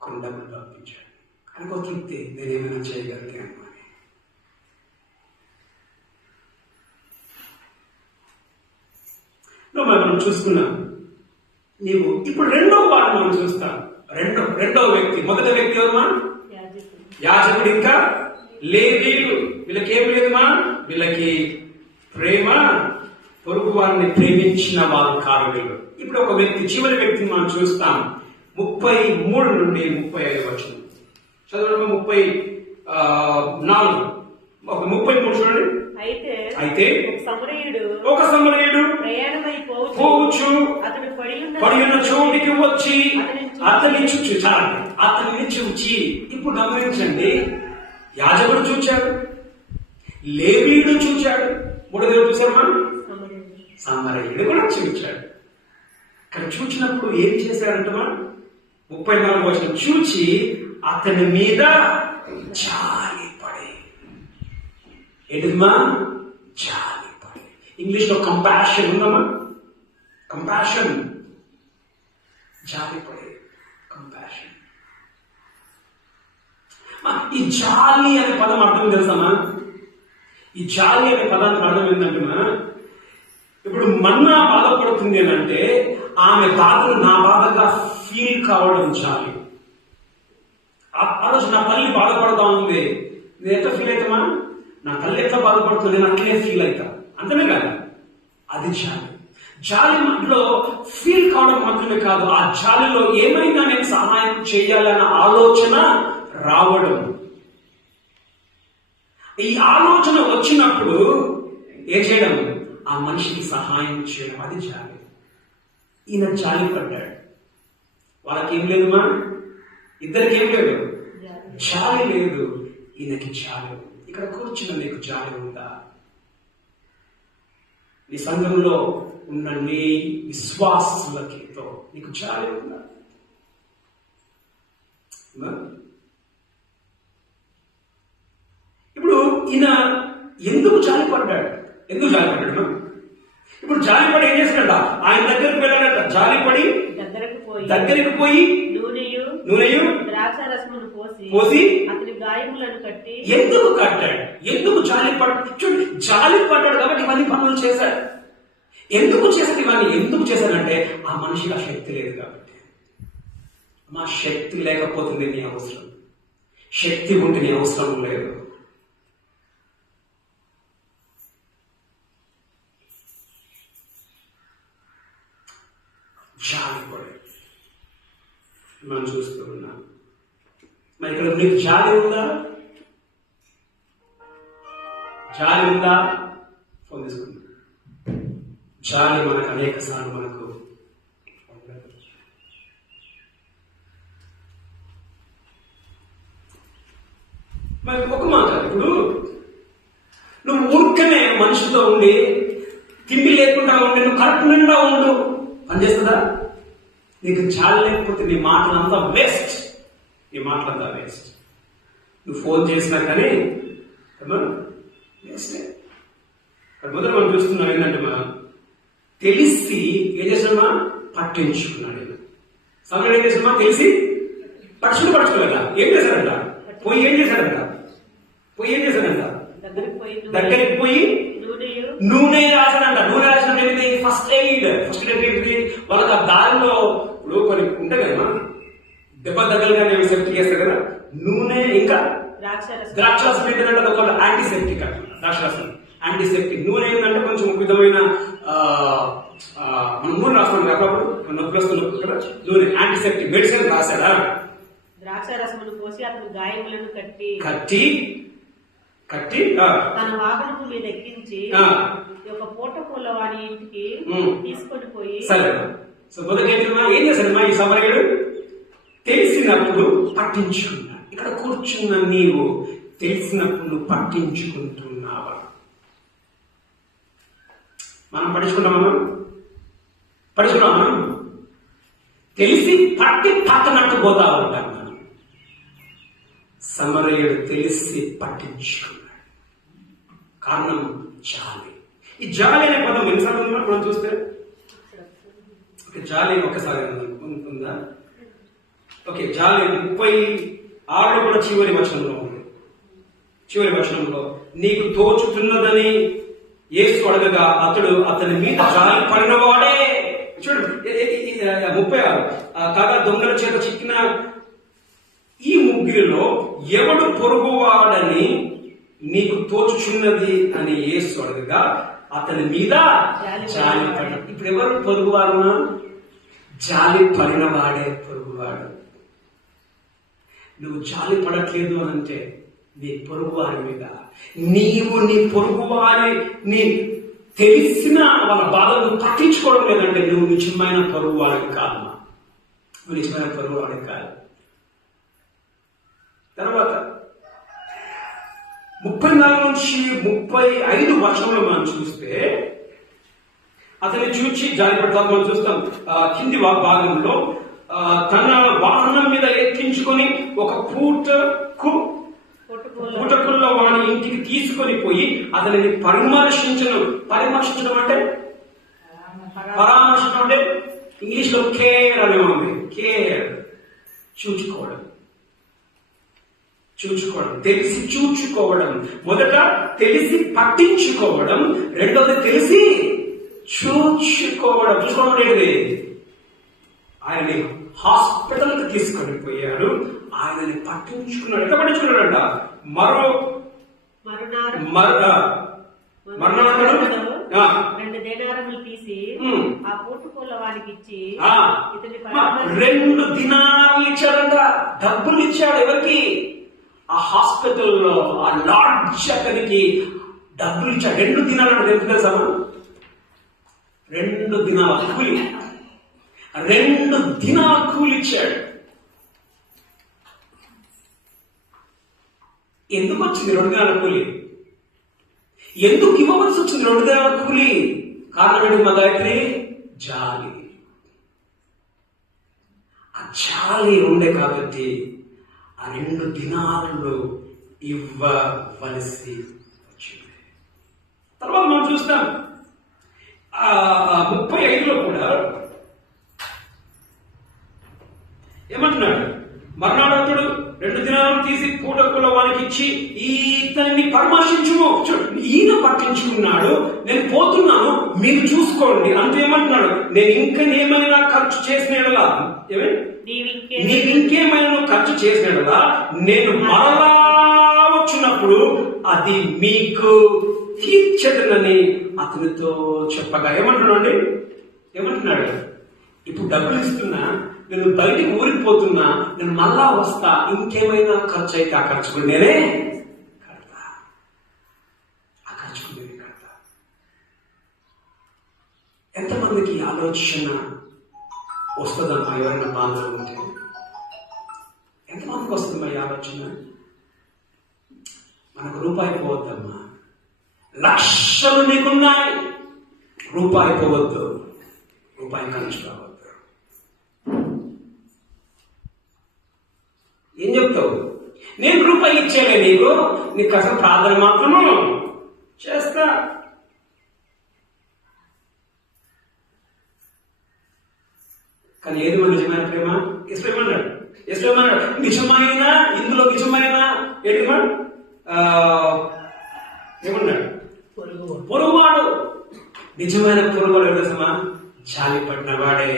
కొన్ని డబ్బులు పంపించాడు. అనుకో తృప్తి, నేనేమైనా చేయగలిగాను. మనం చూసుకున్నాం. నీవు ఇప్పుడు రెండో పాట మనం చూస్తాం. రెండో వ్యక్తి, మొదటి వ్యక్తి ఎవరమ్మా? యాజకుడు ఇంకా లేవీయులు. వీళ్ళకి ఏమి లేదమ్మా? వీళ్ళకి ప్రేమ, పొరుగు వారిని ప్రేమించిన వారు కారు వీళ్ళు. ఇప్పుడు ఒక వ్యక్తి, చివరి వ్యక్తిని మనం చూస్తాం. 33 నుండి 35 వచనం చదవడం. 34 33 చూడండి. అయితే ఒక సమరయుడు పోవచ్చు పడి ఉన్న చోటికి వచ్చి అతనిని చూచి. ఇప్పుడు గమనించండి, యాజకుడు చూచాడు, లేవీయుడు చూచాడు, మూడో దేవుడు చూసామా? సమరయుడు కూడా చూచాడు. కానీ చూచినప్పుడు ఏం చేశాడంటమా? 34 వచనం, చూచి అతని మీద జాలిపడి. ఏంటిమా? జాలిపడి. ఇంగ్లీష్ లో కంపాషన్ ఉందమ్మా? కంపాషన్, జాలిపడి, కంపాషన్. ఈ జాలి అనే పదం అర్థం తెలుసమ్మా? ఈ జాలి అనే పదానికి అర్థం ఏంటంటే, ఇప్పుడు మన్నా బాధపడుతుంది అని అంటే ఆమె బాధను నా బాధగా ఫీల్ కావడం జాలి. ఆ రోజు నా తల్లి బాధపడతా ఉంది, నేను ఎట్లా ఫీల్ అవుతామా? నా తల్లి ఎట్లా బాధపడుతుంది, నేను అట్లనే ఫీల్ అవుతా, అంతనే కదా? అది జాలి. జాలి మాటలో ఫీల్ కావడం మాత్రమే కాదు, ఆ జాలిలో ఏమైనా నేను సహాయం చేయాలన్న ఆలోచన రావడం. ఈ ఆలోచన వచ్చినప్పుడు ఏం చేయడం? ఆ మనిషికి సహాయం చేయడం, అది జాలి. ఈయన జాలి పడ్డాడు. వాళ్ళకి ఏం లేదు మా, ఇద్దరికి ఏం లేదు, జాలి లేదు. ఈయనకి జాలి. ఇక్కడ కూర్చున్న నీకు జాలి ఉందా? నీ సంఘంలో ఉన్న నీ విశ్వాసులతో నీకు జాలి ఉందా? ఇప్పుడు ఈయన ఎందుకు జాలి పడ్డాడు? ఎందుకు జాలి పడ్డాడు? ఇప్పుడు జాలిపడి ఏం చేస్తాడ? ఆయన దగ్గరికి వెళ్ళాడట. జాలిపడి దగ్గరికి పోయి నూనెయు ద్రాక్షారసమును పోసి అతని గాయములను కట్టి. ఎందుకు కట్టాడు? ఎందుకు చూడండి, జాలి పడ్డాడు కాబట్టి ఇవన్నీ పనులు చేశాడు. ఎందుకు చేశాడు ఇవన్నీ? ఎందుకు చేశాడంటే ఆ మనిషికి ఆ శక్తి లేదు కాబట్టి. మా శక్తి లేకపోతుంది నీ అవసరం, శక్తి ఉంటే నీ అవసరం లేదు. జాలి పడే మనం చూస్తూ ఉన్నాం. మరి ఇక్కడ నీకు జాలి ఉందా? జాలి ఉందా? ఫోన్ తీసుకుందాం. జాలి మనకు అనేక సార్లు మనకు మరి ఒక మాట, ఇప్పుడు నువ్వు ఊరికనే మనిషితో ఉండి తిండి లేకుండా ఉండి నువ్వు కడుపు నిండా ఉండు పనిచేస్తుందా? నీకు చాలు లేకపోతే నీ మాటలంతా వేస్ట్. నీ మాటలంతా వేస్ట్. నువ్వు ఫోన్ చేసినా కానీ వేస్టే. మొదట మనం చూస్తున్నాం ఏంటంటే తెలిసి ఏం చేసినా పట్టించుకున్నాడు. సమయంలో ఏం చేసినా తెలిసి పట్టుకోలేదా? ఏం చేశాడంట? పోయి ఏం చేశాడంట? దగ్గరికి పోయి నూనె రాశాడంట. నూనె రాసినట్టు ఫస్ట్ ఎయిడ్ ఏంటిది? వాళ్ళకి ఆ దారిలో ఇప్పుడు కొన్ని ఉంటాయి కదా, దెబ్బ దగ్గరగా మేము సెప్టిక్ చేస్తాం కదా, నూనె ఇంకా ద్రాక్షరసం ఏంటంటే ఒక యాంటీసెప్టిక్. ద్రాక్షరసం యాంటీసెప్టిక్. నూనె ఏంటంటే కొంచెం విధమైన మనం నూనె రాస్తాం అప్పుడప్పుడు నొప్పి వస్తుంది కదా, నూనె యాంటీసెప్టిక్ మెడిసిన్ రాశాడా? ద్రాక్షరసమును పోసి అతను గాయములను కట్టి తన వాహనము మీద ఎక్కించి ఒక పూట పూల వారి ఇంటికి తీసుకొని పోయి. సరే, సో మొదటి ఏం చేశాడమ్మా ఈ సమరయుడు? తెలిసినప్పుడు పట్టించుకున్నా. ఇక్కడ కూర్చున్న నీవు తెలిసినప్పుడు పట్టించుకుంటున్నావా? మనం పట్టించుకున్నామా? తెలిసి పట్టనట్టు పోతా ఉంటాం మనం. సమరయుడు తెలిసి పట్టించుకున్నాడు. కారణం జాలి. ఈ జాలి అనే పదం ఎన్నిసార్లు ఉందా మనం చూస్తే? జాలి ఒక్కసారి ఉందా? ఓకే, జాలి 36 కూడా చివరి వచనంలో ఉంది. చివరి వచనంలో నీకు తోచుతున్నదని యేసు అడగగా అతని మీద జాలి పడినవాడే. చూడు 36 కాగా దొంగల చేత చిక్కిన ఈ ముగ్గురిలో ఎవడు పొరుగువాడని నీకు తోచుచున్నది అని యేసు అడగగా అతని మీద జాలి పడిన. ఇప్పుడు ఎవరు పొరుగువారు? జాలి పడినవాడే పొరుగువాడు. నువ్వు జాలి పడట్లేదు అని అంటే నీ పొరుగువారి మీద, నీవు నీ పొరుగువారిని తెలిసిన వాళ్ళ బాధను పట్టించుకోవడం లేదంటే నువ్వు నిజమైన పొరుగువాడికి కాదు. నువ్వు నిజమైన పొరుగువాడికి కాదు. తర్వాత 34 నుంచి 35 వర్షంలో మనం చూస్తే అతన్ని చూచి జాలి పడతాం. మనం చూస్తాం కింది భాగంలో తన వాహనం మీద ఎక్కించుకొని ఒక పూటకుల్లో వాని ఇంటికి తీసుకొని పోయి అతనిని పరామర్శించడం అంటే పరామర్శించడం అంటే ఇంగ్లీష్ లో కేర్ అని ఉంది. కేర్, చూచుకోవడం. తెలిసి చూచుకోవడం. మొదట తెలిసి పట్టించుకోవడం, రెండోది తెలిసి చూచుకోవడం. చూసుకోవడం ఏంటిది? ఆయన్ని హాస్పిటల్కి తీసుకొని పోయాడు. ఆయనని పట్టించుకున్నాడు. ఎట్లా పట్టించుకున్నాడంట? మరణానంతరం 2 దేనారములు తీసి ఆ పూటకూల వానికి ఇచ్చి 2 దినాలు ఇచ్చాడంట. డబ్బులు ఇచ్చాడు. ఎవరికి? ఆ హాస్పిటల్లో ఆ లాడ్జ్ అతనికి డబ్బులు ఇచ్చాడు. 2 దినాలు అంటే ఎంత తెలుసా? 2 దినాల కూలి. 2 దినాల కూలి ఇచ్చాడు. ఎందుకు వచ్చింది 2 దినాల కూలి? ఎందుకు ఇవ్వవలసి వచ్చింది 2 దినాల కూలి? కారణం ఏంటి? మా గాయత్రి జాలి. ఆ జాలి ఉండే కాబట్టి ఆ 2 దినాలు ఇవ్వవలసి వచ్చింది. తర్వాత మనం చూస్తాం 35లో కూడా ఏమంటున్నాడు? మర్నాడు 2 దినాలు తీసి పూటకుల వానికి ఇచ్చి ఇతన్ని పరామర్శించుము. ఈయన పట్టించుకున్నాడు. నేను పోతున్నాను, మీరు చూసుకోండి అంతేమంటున్నాడు. నేను ఇంకేమైనా ఖర్చు చేసినలా, నీవింకేమైనా ఖర్చు చేసినలా నేను మరలా వచ్చినప్పుడు అది మీకు తీర్చదనని అతనితో చెప్పగా ఏమంటున్నాడు? ఇప్పుడు డబ్బులు ఇస్తున్నా, నేను బయటికి ఊరిపోతున్నా, నేను మళ్ళా వస్తా, ఇంకేమైనా ఖర్చు అయితే ఆ ఖర్చుకు నేనే కడతా. ఆ ఖర్చుకు నేనే కడతా. ఎంతమందికి ఆలోచన వస్తుందమ్మా? ఎవరైనా బాధలో ఉంటే ఎంతమందికి వస్తుందమ్మా ఈ ఆలోచన? మనకు రూపాయి పోవద్దమ్మా. లక్షలు నీకున్నాయి, రూపాయి పోవద్దు, రూపాయి ఖర్చు కావద్దు. ఏం చెప్తావు? నేను రూపాయి ఇచ్చేలే నీకు అసలు ప్రార్థన మాత్రము చేస్తా. కానీ ఏది మన నిజమైన ప్రేమ? ఏమన్నాడు? నిజమైన, ఇందులో నిజమైన ఏమన్నాడు? పొరుగువాడు. నిజమైన పొరుగువాడు ఎవరసమా? జాలి పడిన వాడే,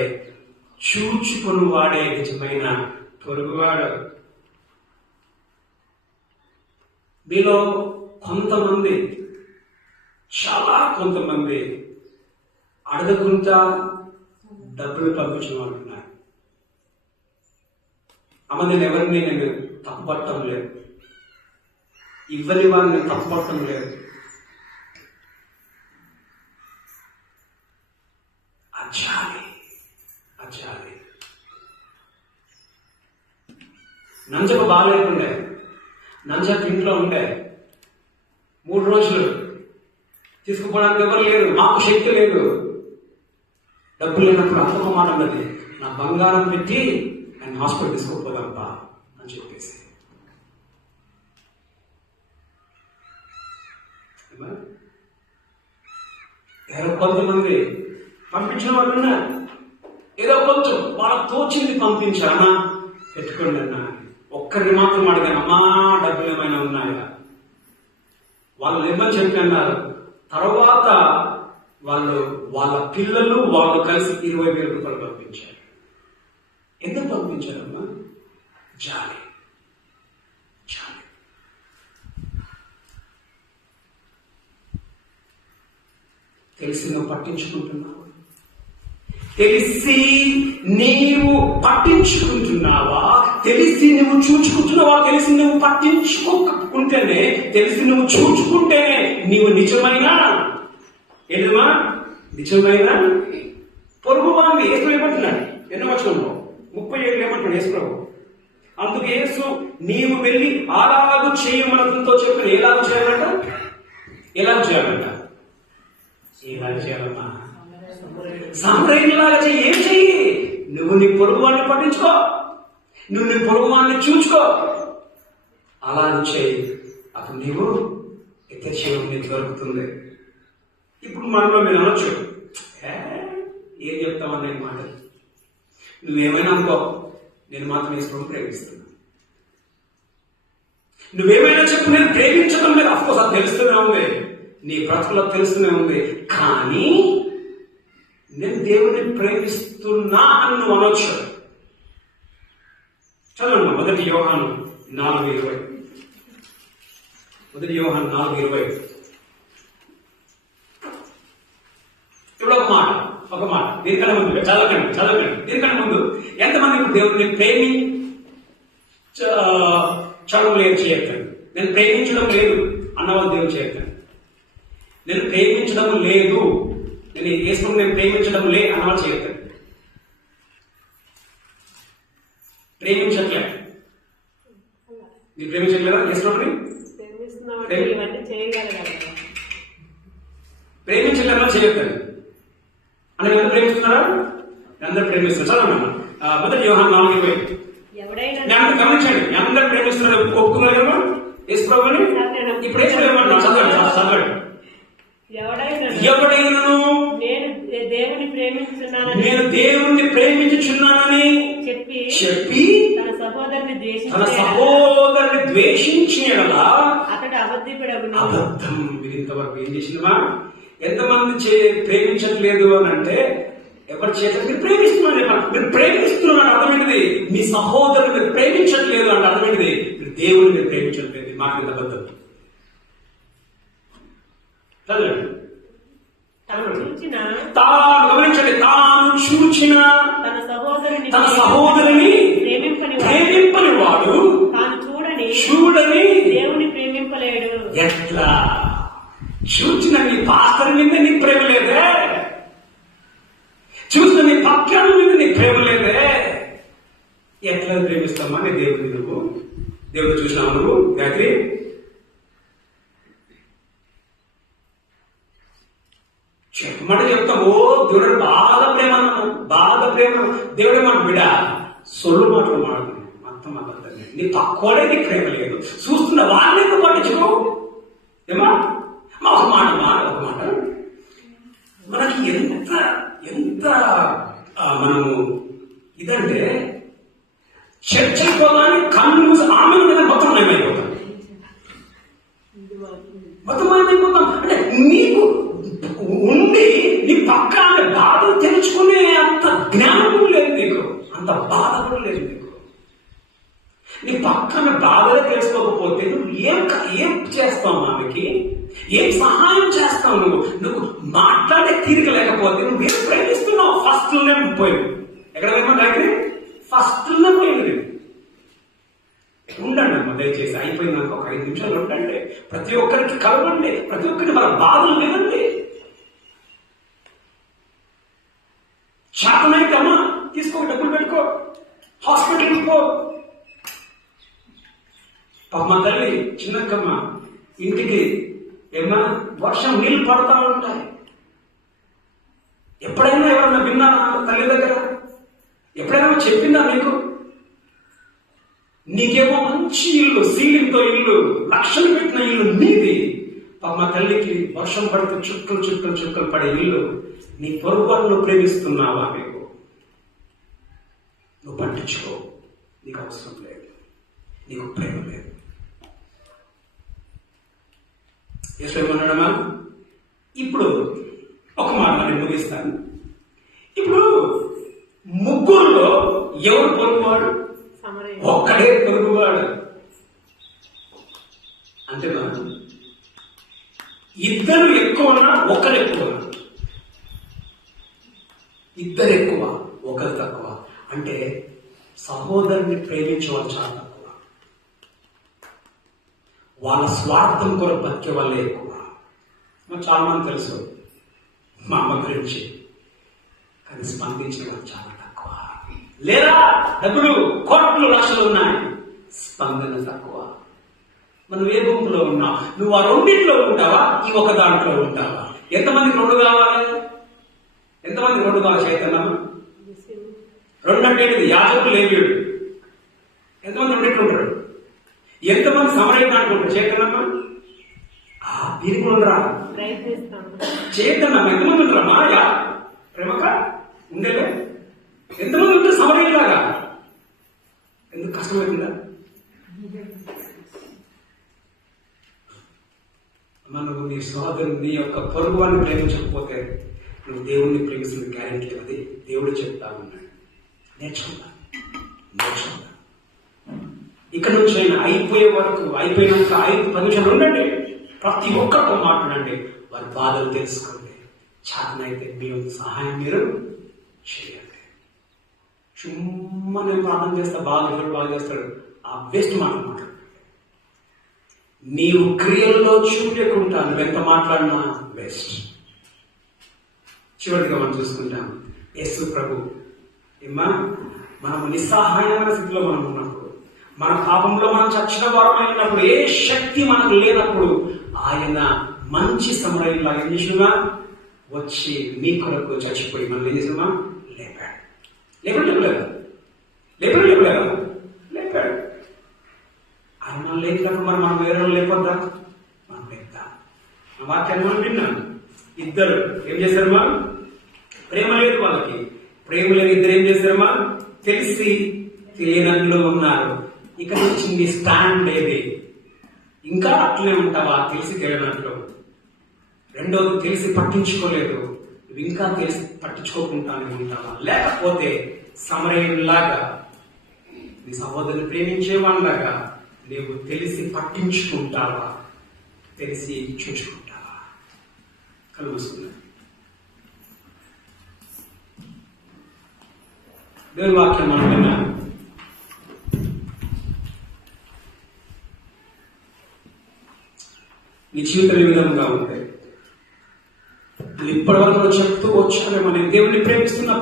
చూచుకుని వాడే నిజమైన పొరుగువాడు. మీలో కొంతమంది, చాలా కొంతమంది అడగకుండా డబ్బులు పంపించిన వాళ్ళు ఉన్నారు. అమ్మ, నేను ఎవరిని నేను తప్పుపట్టడం లేదు, ఇవ్వని వారిని తప్పుపట్టడం లేదు. అచ్చాలి నంజకు బాగాలేకుండే, నంజకు ఇంట్లో ఉండే 3 రోజులు తీసుకుపోవడానికి ఎవరు లేరు, మాకు శక్తి లేదు. డబ్బులు లేనప్పుడు అర్థమ మాట ఉన్నది, నా బంగారం పెట్టి ఆయన హాస్పిటల్ తీసుకుపోదాంపా అని చెప్పేసి. కొంతమంది పంపించిన వాళ్ళు ఉన్నారు, ఏదో కొంచెం వాళ్ళకు తోచింది పంపించానా, పెట్టుకోండి అన్నా. ఒక్కరిని మాత్రం అడిగాను, అమ్మా డబ్బులు ఏమైనా ఉన్నాయా? వాళ్ళు ఏమని చెప్పి అన్నారు. తర్వాత వాళ్ళ పిల్లలు వాళ్ళు కలిసి 20,000 రూపాయలు పంపించారు. ఎందుకు పంపించారమ్మా? జాలి. తెలిసి నువ్వు పట్టించుకుంటున్నావు, తెలిసి నీవు పట్టించుకుంటున్నావా? తెలిసి నువ్వు చూచుకుంటున్నావా? తెలిసి నువ్వు పట్టించుకుంటేనే, తెలిసి నువ్వు చూచుకుంటేనే నీవు నిజమైన ఏదమ్మా? నిజమైన పొరుగువాన్ని. యేసు ఏమంటున్నాడు? ఎన్నో వచనంలో 37 ఏమంటున్నాడు యేసు ప్రభు? అందుకు యేసు, నీవు వెళ్ళి అలాగూ చేయమనతో చెప్పిన. ఎలాగూ చేయాలంట? ఎలాగ చేయాలమ్మా? సామ్రాజ్యంలాగా చెయ్యి. ఏం చెయ్యి? నువ్వు నీ పొరుగువాన్ని పట్టించుకో, నువ్వు నీ పొరుగువాన్ని చూచుకో, అలా చెయ్యి. అప్పుడు నీవు నిత్యజీవం నీకు దొరుకుతుంది. ఇప్పుడు మనలో మీరు అనొచ్చు, ఏం చెప్తామని నేను మాట, నువ్వేమైనా అనుకో, నేను మాత్రం యేసుని ప్రేమిస్తున్నా. నువ్వేమైనా చెప్పు, నేను ప్రేమించడం లేదు. అఫ్కోర్స్ అది తెలుస్తూనే ఉంది, నీ బ్రతుకులో తెలుస్తూనే ఉంది. కానీ నేను దేవుణ్ణి ప్రేమిస్తున్నా అని నువ్వు అనొచ్చు. చదవండి 1 యోహాను 4:20. 1 యోహాను 4:20. ఇప్పుడు ఒక మాట దీనికన్నా ముందు చదవకండి. దీనికన్నా ముందు ఎంతమంది ఇప్పుడు దేవుడిని ప్రేమించడం లేదు చేయకండి. నేను ప్రేమించడం లేదు అన్నవాళ్ళు దేవుడు చేయకండి. నేను ప్రేమించడం లేదు, నేను యేసుని నేను ప్రేమించడం లే అన్నవాళ్ళు చేయకండి. ప్రేమించట్లే, మీరు ప్రేమించట్లేదా? యేసుని ప్రేమించట్లేదా? చేయకండి. అని అందరూ ప్రేమిస్తున్నారా? అందరూ ప్రేమిస్తున్నారు. చదవండి 1 యోహాను 4:20. గమనించండి, అందరూ ప్రేమిస్తున్నారు. ఒప్పుకున్నారు కదా యేసు ప్రభువుని? ఇప్పుడు యేసు ఏమన్నా చదవండి. ఎవడైనా నేను దేవుణ్ణి ప్రేమించుచున్నానని చెప్పి తన సహోదరుని ద్వేషించిన అబద్ధం. మీరు ఇంతవరకు ఏం చేసిందమ్మా? ఎంతమంది ప్రేమించట్లేదు అని అంటే ఎవరి చేత మీరు ప్రేమిస్తున్నారు అర్థం ఏంటిది? మీ సహోదరుని మీరు ప్రేమించట్లేదు అంటే అర్థం ఏంటిది? మీరు దేవుని మీరు ప్రేమించట్లేదు. మాకు ఇంత అబద్ధం. గమనించండి, తాను చూచిన తన సహోదరుని ప్రేమింపని వాడు చూడని దేవుని ప్రేమింపలేడు. ఎట్లా? చూచిన నీ పాస్టర్ మీద నీ ప్రేమ లేదే, చూసిన నీ పక్షాల మీద నీ ప్రేమ లేదే, ఎట్లా ప్రేమిస్తామా నీ దేవుడిని? నువ్వు దేవుడు చూసినావు? నువ్వు గాయత్రి మాట చెప్తావు దేవుడు బాగా ప్రేమ అన్నాను, బాగా ప్రేమ. దేవుడే మాట బిడ సొల్లు మాటలు మాట్లాడు, మొత్తం అబద్ధమే. నీ తక్కువడే నీకు ప్రేమ లేదు, చూస్తున్న వాళ్ళని ఎందుకు పట్టించుకో? ఏమా ఒక మాట ఒక మాట మనకి ఎంత ఎంత మనము ఇదంటే చర్చ అయిపోగానే కన్ను మూసి ఆమె మీద మొత్తం ఏమైపోతాం, మొత్తం ఏమైపోతాం. అంటే నీకు ఉండి నీ పక్క ఆమె బాధలు తెలుసుకునే అంత జ్ఞానం లేదు నీకు, అంత బాధ కూడా లేదు నీకు. నీ పక్కన బాధలు తెలుసుకోకపోతే నువ్వు ఏం చేస్తావు? ఆమెకి ఏం సహాయం చేస్తావు? నువ్వు మాట్లాడే తీరిక లేకపోతే నువ్వేం ప్రేమిస్తున్నావు? ఫస్ట్ లోనే పోయింది. ఎక్కడ దగ్గర ఫస్ట్ లోనే పోయింది. ఉండండి అమ్మ దయచేసి, అయిపోయినాక ఒక 5 నిమిషాలు ఉండండి. ప్రతి ఒక్కరికి కలవండి, ప్రతి ఒక్కరికి మన బాధలు వినండి. శాతనైతమ్మా తీసుకో, డబ్బులు పెట్టుకో, హాస్పిటల్కి పో. మా తల్లి చిన్నక్కమ్మ ఇంటికి ఏమన్నా వర్షం నీళ్ళు పడతా ఉంటాయి. ఎప్పుడైనా ఎవరన్నా విన్నారా తల్లి దగ్గర? ఎప్పుడైనా చెప్పిందా నీకు? నీకేమో మంచి ఇల్లు, సీలింగ్తో ఇల్లు, లక్షలు పెట్టిన ఇల్లు నీది. మా తల్లికి వర్షం పడితే చుక్కలు చుక్కలు చుక్కలు పడే ఇల్లు. నీ పొరుగును ప్రేమిస్తున్నావా? నువ్వు పట్టించుకో, నీకు అవసరం లేదు, నీకు ప్రేమ లేదు. ఏమన్నాడమ్మా? ఇప్పుడు ఒక మాట నేను ముగిస్తాను. ఇప్పుడు ముగ్గురులో ఎవరు పొరుగువాడు? ఒక్కడే పొరుగువాడు. అంతేనా? ఇద్దరు ఎక్కువన్నా ఒకరు ఎక్కువ, ఇద్దరు ఎక్కువ ఒకరు తక్కువ. అంటే సహోదరుని ప్రేమించే వాళ్ళు చాలా తక్కువ, వాళ్ళ స్వార్థం కొరకు బతికే వాళ్ళే ఎక్కువ. మాకు చాలా మంది తెలుసు మా అమ్మ గురించి, కానీ స్పందించిన వాళ్ళు చాలా తక్కువ. లేదా డబ్బులు కోట్లు లక్షలు ఉన్నాయి, స్పందన తక్కువ. మనం ఏ గుంపులో ఉన్నావు? నువ్వు ఆ రెండింటిలో ఉంటావా, ఈ ఒక దాంట్లో ఉంటావా? ఎంతమందికి 2 కావాలి? ఎంతమంది 2 కావాలి? చైతన్యమా 2 అంటే యాజకులు లేవీయుడు. ఎంతమంది రెండింటిలో ఉంటాడు? ఎంతమంది సమరయ్య అంటుంటారు? చైతన్యమా దీనికి ఉండరా? చైతన్యం ఎంతమంది ఉంటారా? మాయా ప్రేమక ఉండేలే ఎంతమంది ఉంటారు సమరయ్యలాగా? ఎందుకు కష్టమవుతుందా? నువ్వు నీ సోదరు, నీ యొక్క పొరుగువాన్ని ప్రేమించకపోతే నువ్వు దేవుణ్ణి ప్రేమిస్తున్న గ్యారెంటీ అది దేవుడు చెప్తా ఉన్నాడు. నేర్చుకుంటా. ఇక్కడ నుంచి అయినా అయిపోయే వరకు, అయిపోయినాక 5-10 నిమిషాలు ఉండండి, ప్రతి ఒక్కరితో మాట్లాడండి, వారి బాధలు తెలుసుకోండి. చాతనైతే మీ సహాయం మీరు చేయండి. చుమ్మా నేను ప్రార్థన చేస్తా, బాగా చేస్తాడు, ఆ వేస్ట్ మాట్లాడు. నీవు క్రియల్లో చూడకుండా నువ్వెంత మాట్లాడినా వేస్ట్. చివరిగా మనం చూసుకుంటాం యేసు ప్రభు. మనము నిస్సహాయమైన స్థితిలో మనం ఉన్నప్పుడు, మన పాపంలో మనం చచ్చిన వారం అయినప్పుడు, ఏ శక్తి మనకు లేనప్పుడు, ఆయన మంచి సమరయులాగా ఏం చేసినా వచ్చి మీ కొరకు చచ్చిపోయి మనం ఏం చేసినా లేపాడు. ఆయన మనం లేపినప్పుడు మనం వేరే లేపొద్దా? మనం లేపుతాం. ఆ వాక్యాన్ని మనం విన్నాం. ఇద్దరు ఏం చేశారమ్మా? ప్రేమ లేదు వాళ్ళకి. ప్రేమ లేని ఇద్దరు ఏం చేశారమ్మా? తెలిసి తెలియనట్లు ఉన్నారు. ఇక నుంచి నీ స్టాండ్ ఏది? ఇంకా అట్లే ఉంటావా? తెలిసి తెలియనట్లు. రెండోది తెలిసి పట్టించుకోలేదు, నువ్వు ఇంకా తెలిసి పట్టించుకోకుండానే ఉంటావా? లేకపోతే సమరయులాగా నీ సహోదరుని ప్రేమించేవాళ్ళలాగా నీవు తెలిసి పట్టించుకుంటావా? తెలిసి చూసుకుంటావా? కలుగుతున్నా దేవుని వాక్యం మనం విన్నాం. నీ జీవితం ఏ విధంగా ఉంటాయి? నువ్వు ఇప్పటి వరకు చెప్తూ వచ్చానేమో నేను దేవుడిని ప్రేమిస్తున్నా,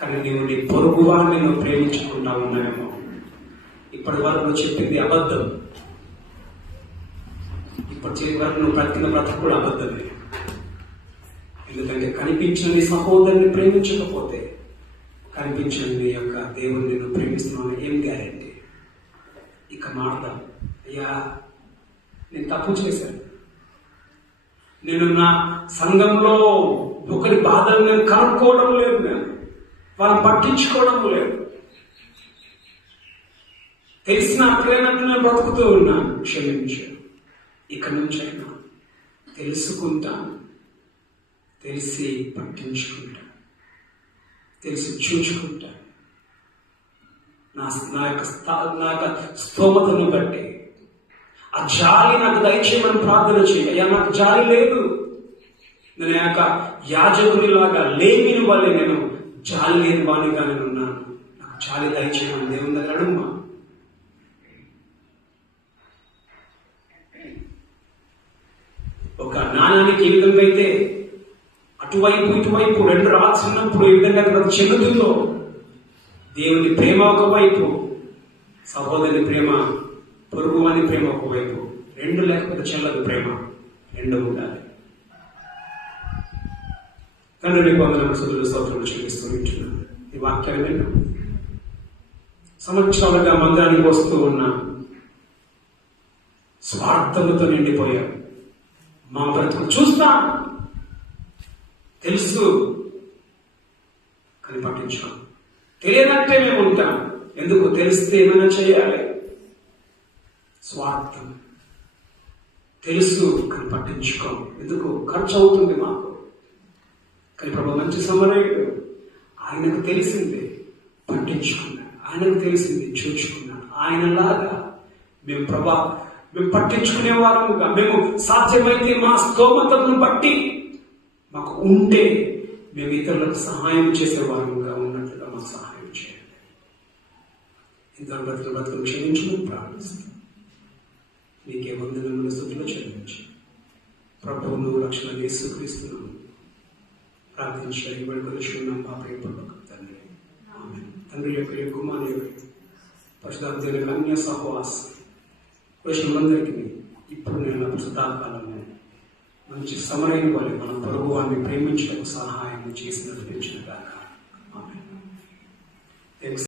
కానీ నీవు నీ పొరుగు వారిని నువ్వు ప్రేమించకుండా ఉన్నావేమో. ఇప్పటి వరకు నువ్వు చెప్పింది అబద్ధం, ఇప్పటి వరకు నువ్వు బ్రతికిన బ్రతుకు కూడా అబద్ధమే. ఎందుకంటే కనిపించని సహోదరుని ప్రేమించకపోతే కనిపించని యొక్క దేవుని నేను ప్రేమిస్తున్నాను ఏం గ్యారెంటీ? ఇక మాడదాం, అయ్యా నేను తప్పు చేశాను, నేను నా సంఘంలో ఒకరి బాధలు నేను కనుక్కోవడం లేదు, నేను వాళ్ళని పట్టించుకోవడం లేదు, తెలిసిన అక్కలేనట్టు నేను బ్రతుకుతూ ఉన్నాను, క్షమించు. ఇక నుంచైనా తెలుసుకుంటాను, తెలిసి పట్టించుకుంటాను, తెలిసి చూచుకుంటాను. నా యొక్క స్తోమతను బట్టి ఆ జాలి నాకు దయచేయమని ప్రార్థన చేయ. అయ్యా నాకు జాలి లేదు, నేను ఆ యొక్క యాజకునిలాగా లేమిని వల్లే నేను జాలి లేని వాడిగా నేను ఉన్నాను, నాకు జాలి దయచేయమని దేవుని దగ్గర అడుగుమా. ఒక నాణానికి ఏ విధంగా అయితే అటువైపు ఇటువైపు రెండు రాత్రి ఉన్నప్పుడు ఏ విధంగా మనకు చెందుతుందో, దేవుని ప్రేమ ఒకవైపు, సహోదరుని ప్రేమ, పొరుగు అని ప్రేమ ఒకవైపు, రెండు లేకపోతే చెల్లదు ప్రేమ, రెండు ఉండాలి. తండ్రి వందనములు స్తుతులు స్తోత్రములు చెల్లిస్తూ ఉంటున్నాను. ఈ వాక్యాలు విన్నాం, సంవత్సరాలుగా మందిరానికి వస్తూ ఉన్న స్వార్థముతో నిండిపోయాం. మా బ్రతుకు చూస్తాం, తెలుసు కానీ పట్టించాం. తెలియనట్టే మేము ఉంటాం, ఎందుకు? తెలిస్తే ఏమైనా చేయాలి. స్వార్థం, తెలుసు కానీ పట్టించుకోం, ఎందుకు? ఖర్చు అవుతుంది మాకు. కానీ ప్రభు మంచి సమరయుడు, ఆయనకు తెలిసింది పట్టించుకున్నాడు, ఆయనకు తెలిసింది చూచుకున్నాడు. ఆయనలాగా మేము మేము పట్టించుకునే వారముగా, మేము సాధ్యమైతే మా స్తోమతను బట్టి మాకు ఉంటే మేము ఇతరులకు సహాయం చేసేవారముగా ఉన్నట్లుగా మాకు సహాయం చేయండి. ఇతరుల బ్రతుకులు క్షమించమని ప్రార్థిస్తాం. నీకే వందనములు స్తుతులు చెల్లించి ప్రభువును రక్షణ యేసుక్రీస్తును ప్రార్థించి వేడుకొనుచున్నాం మా ప్రియపూర్వక తండ్రి. ఆమేన్. తండ్రి యొక్క కుమారుని యొక్క పరిశుద్ధాత్మ అన్య సహవాసం పురుషులందరికీ ఇప్పుడు నేను ప్రస్తుతాకాలంలో మంచి సమరైన వారి మన పొరుగు వారిని ప్రేమించడానికి సహాయం చేసినట్టు